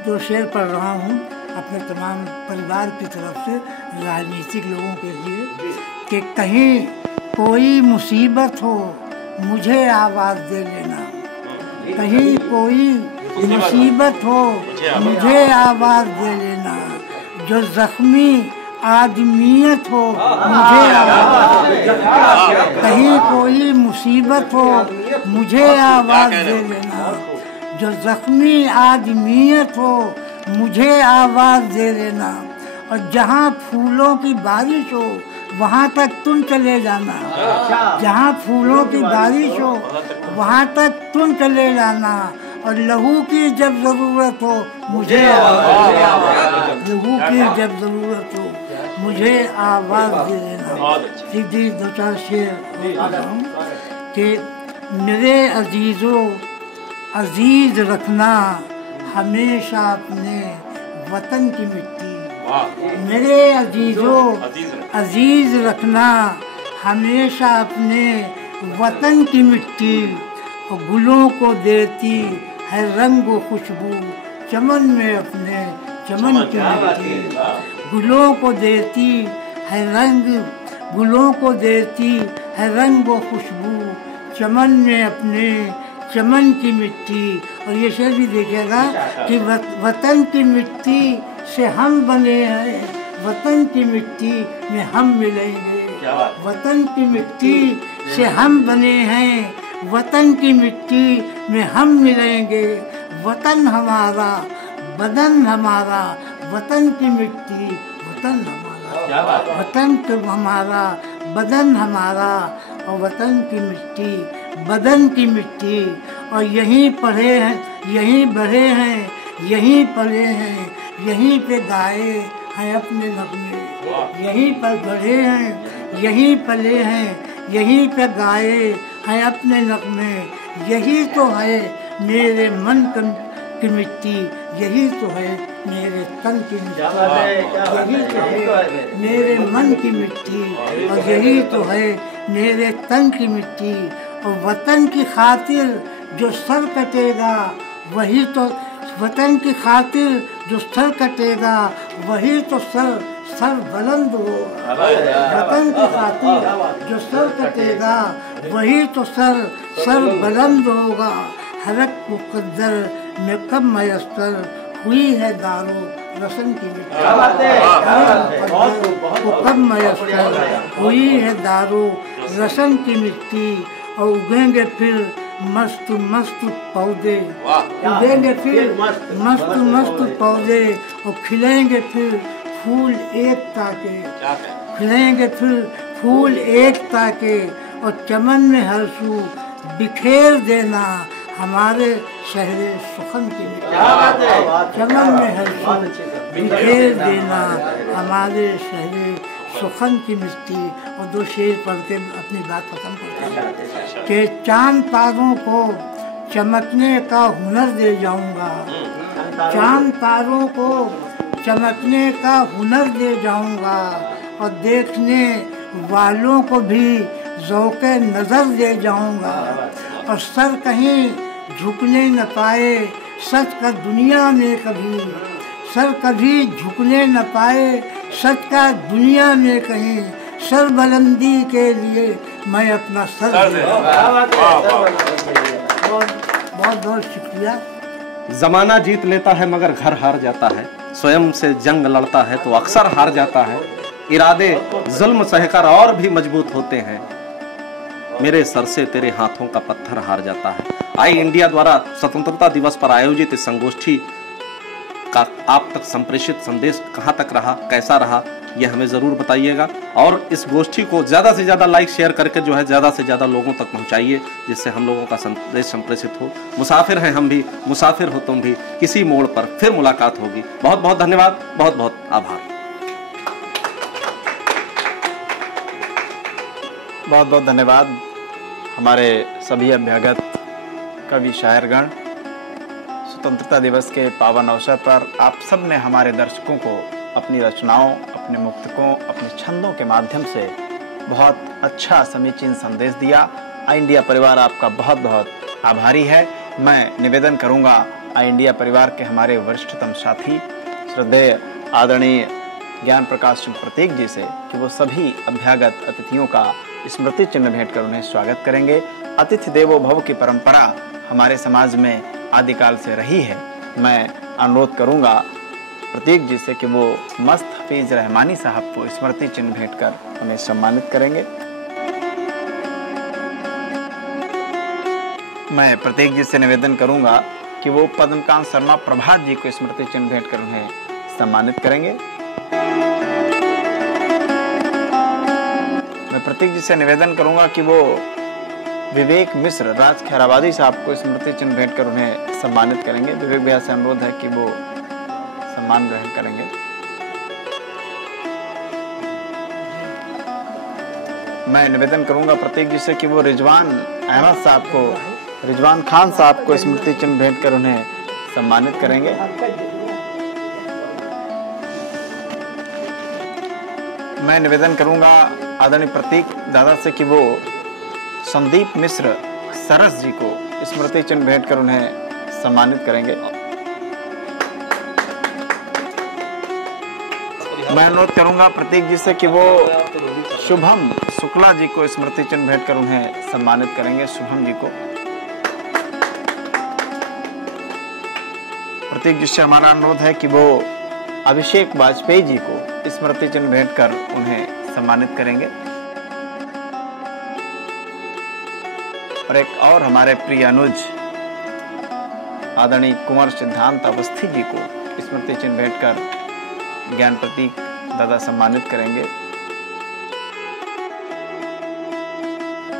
जो शेर पढ़ रहा हूँ अपने तमाम परिवार की तरफ से राजनीतिक लोगों के लिए कि कहीं कोई मुसीबत हो मुझे आवाज़ दे लेना, कहीं कोई मुसीबत हो मुझे आवाज़ दे लेना। जो ज़ख्मी आदमियत हो मुझे आवाज़ दे लेना, कहीं कोई मुसीबत हो मुझे आवाज़ दे लेना। जो ज़ख्मी आदमियत हो मुझे आवाज़ दे लेना। और जहाँ फूलों की बारिश हो वहाँ तक तुम चले जाना, जहाँ फूलों की बारिश हो वहाँ तक तुम चले जाना। और लहू की जब ज़रूरत हो मुझे लहू की जब ज़रूरत हो मुझे आवाज़ दे देना। सीधी दो चार शेर कि मेरे अजीज़ों अजीज़ रखना हमेशा अपने वतन की मिट्टी। मेरे अजीज़ों अजीज़ रखना हमेशा अपने वतन की मिट्टी। और गुलों को देती है रंग व खुशबू चमन में अपने चमन की मिट्टी। गुलों को देती है रंग, गुलों को देती है रंग व खुशबू चमन में अपने चमन की मिट्टी। और ये शेर भी देखिएगा कि वतन की मिट्टी से हम बने हैं, वतन की मिट्टी में हम मिलेंगे। वतन की मिट्टी से हम बने हैं, वतन की मिट्टी में हम मिलेंगे। वतन हमारा, बदन हमारा, वतन की मिट्टी, वतन हमारा, वतन हमारा, बदन हमारा, और वतन की मिट्टी, बदन की मिट्टी। और यहीं पढ़े हैं, यहीं बढ़े हैं, यहीं पले हैं, यहीं पे गाए हैं अपने नगमे। यहीं पर बढ़े हैं, यहीं पले हैं, यहीं पे गाए हैं अपने नगमे। यही तो है मेरे मन की मिट्टी, यही तो है मेरे तन की मिट्टी, यही तो है मेरे मन की मिट्टी, और यही तो है मेरे तन की मिट्टी। और वतन की खातिर जो सर कटेगा वही तो, वतन की खातिर जो सर कटेगा वही तो सर बुलंद होगा। वतन की खातिर जो सर कटेगा वही तो सर बुलंद होगा। हरक मुकद्दर में कब मयस्सर हुई है दारो रसन की मिट्टी, कब मयस्सर हुई है दारो रसन की मिट्टी। और उगेंगे फिर मस्त मस्त पौधे, उगेंगे फिर मस्त मस्त पौधे, और खिलेंगे फिर फूल एकता के, खिलेंगे फिर फूल एकता के। और चमन में हर्षू बिखेर देना हमारे शहरे सुखन की मिट्टी, चमन में हर्षू बिखेर देना हमारे शहरे सुखन की मिट्टी। और दो शेर पढ़ के अपनी बात खत्म करते हैं कि चांद तारों को चमकने का हुनर दे जाऊंगा, चांद तारों को चमकने का हुनर दे जाऊंगा। और देखने वालों को भी ज़ौक़े नज़र दे जाऊंगा। और सर कहीं झुकने न पाए सच का दुनिया में कभी, सर कभी झुकने न पाए सच का दुनिया में कहीं। सर बुलंदी के लिए मैं अपना सर बहुत बहुत शुक्रिया। ज़माना जीत लेता है मगर घर हार जाता है, स्वयं से जंग लड़ता है तो अक्सर हार जाता है। इरादे जुल्म सहकर और भी मजबूत होते हैं, मेरे सर से तेरे हाथों का पत्थर हार जाता है। आई इंडिया द्वारा स्वतंत्रता दिवस पर आयोजित इस संगोष्ठी का आप तक संप्रेषित संदेश कहाँ तक रहा, कैसा रहा, यह हमें ज़रूर बताइएगा। और इस गोष्ठी को ज़्यादा से ज़्यादा लाइक शेयर करके जो है ज़्यादा से ज़्यादा लोगों तक पहुँचाइए, जिससे हम लोगों का संदेश संप्रेषित हो। मुसाफिर हैं हम भी, मुसाफिर हो तुम भी, किसी मोड़ पर फिर मुलाकात होगी। बहुत बहुत धन्यवाद, बहुत बहुत आभार। बहुत बहुत धन्यवाद हमारे सभी अभ्यागत कवि शायरगण। स्वतंत्रता दिवस के पावन अवसर पर आप सब ने हमारे दर्शकों को अपनी रचनाओं, अपने मुक्तकों, अपने छंदों के माध्यम से बहुत अच्छा समीचीन संदेश दिया। आई इंडिया परिवार आपका बहुत बहुत आभारी है। मैं निवेदन करूंगा आई इंडिया परिवार के हमारे वरिष्ठतम साथी श्रद्धेय आदरणीय ज्ञान प्रकाश सिंह प्रतीक जी से कि वो सभी अभ्यागत अतिथियों का स्मृति चिन्ह भेंट कर उन्हें स्वागत करेंगे। अतिथि देवो भव की परंपरा हमारे समाज में आदिकाल से रही है। मैं अनुरोध करूंगा प्रतीक जी से कि वो मस्त हफीज रहमानी साहब को स्मृति चिन्ह भेंट कर उन्हें सम्मानित करेंगे। मैं प्रतीक जी से निवेदन करूंगा कि वो पद्मकांत शर्मा प्रभात जी को स्मृति चिन्ह भेंट कर उन्हें सम्मानित करेंगे। मैं प्रतीक जी से निवेदन करूंगा कि वो विवेक मिश्र राज खैराबादी साहब को स्मृति चिन्ह भेंट कर उन्हें सम्मानित करेंगे। विवेक भैया से अनुरोध है कि वो सम्मान ग्रहण करेंगे। मैं निवेदन करूंगा प्रतीक जी से कि वो रिजवान अहमद साहब को, रिजवान खान साहब को स्मृति चिन्ह भेंट कर उन्हें सम्मानित करेंगे। मैं निवेदन करूंगा आदरणीय प्रतीक दादा से कि वो संदीप मिश्र सरस जी को स्मृति चिन्ह भेंट कर उन्हें सम्मानित करेंगे। मैं अनुरोध करूंगा प्रतीक जी से कि वो शुभम शुक्ला जी को स्मृति चिन्ह भेंट कर उन्हें सम्मानित करेंगे। शुभम जी को प्रतीक जी से हमारा अनुरोध है कि वो अभिषेक वाजपेयी जी को स्मृति चिन्ह भेंट कर उन्हें सम्मानित करेंगे। और एक और हमारे प्रिय अनुज आदरणीय कुंवर सिद्धांत अवस्थी जी को स्मृति चिन्ह भेंट कर ज्ञान प्रतीक दादा सम्मानित करेंगे।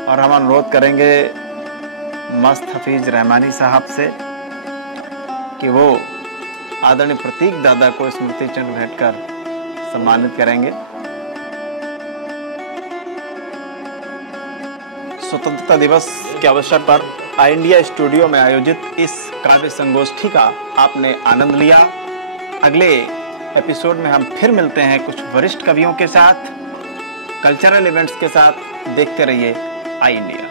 और हम अनुरोध करेंगे मस्त हफीज रहमानी साहब से कि वो आदरणीय प्रतीक दादा को स्मृति चिन्ह भेंट कर सम्मानित करेंगे। स्वतंत्रता दिवस के अवसर पर आई इंडिया स्टूडियो में आयोजित इस काव्य संगोष्ठी का आपने आनंद लिया। अगले एपिसोड में हम फिर मिलते हैं कुछ वरिष्ठ कवियों के साथ, कल्चरल इवेंट्स के साथ। देखते रहिए आई इंडिया।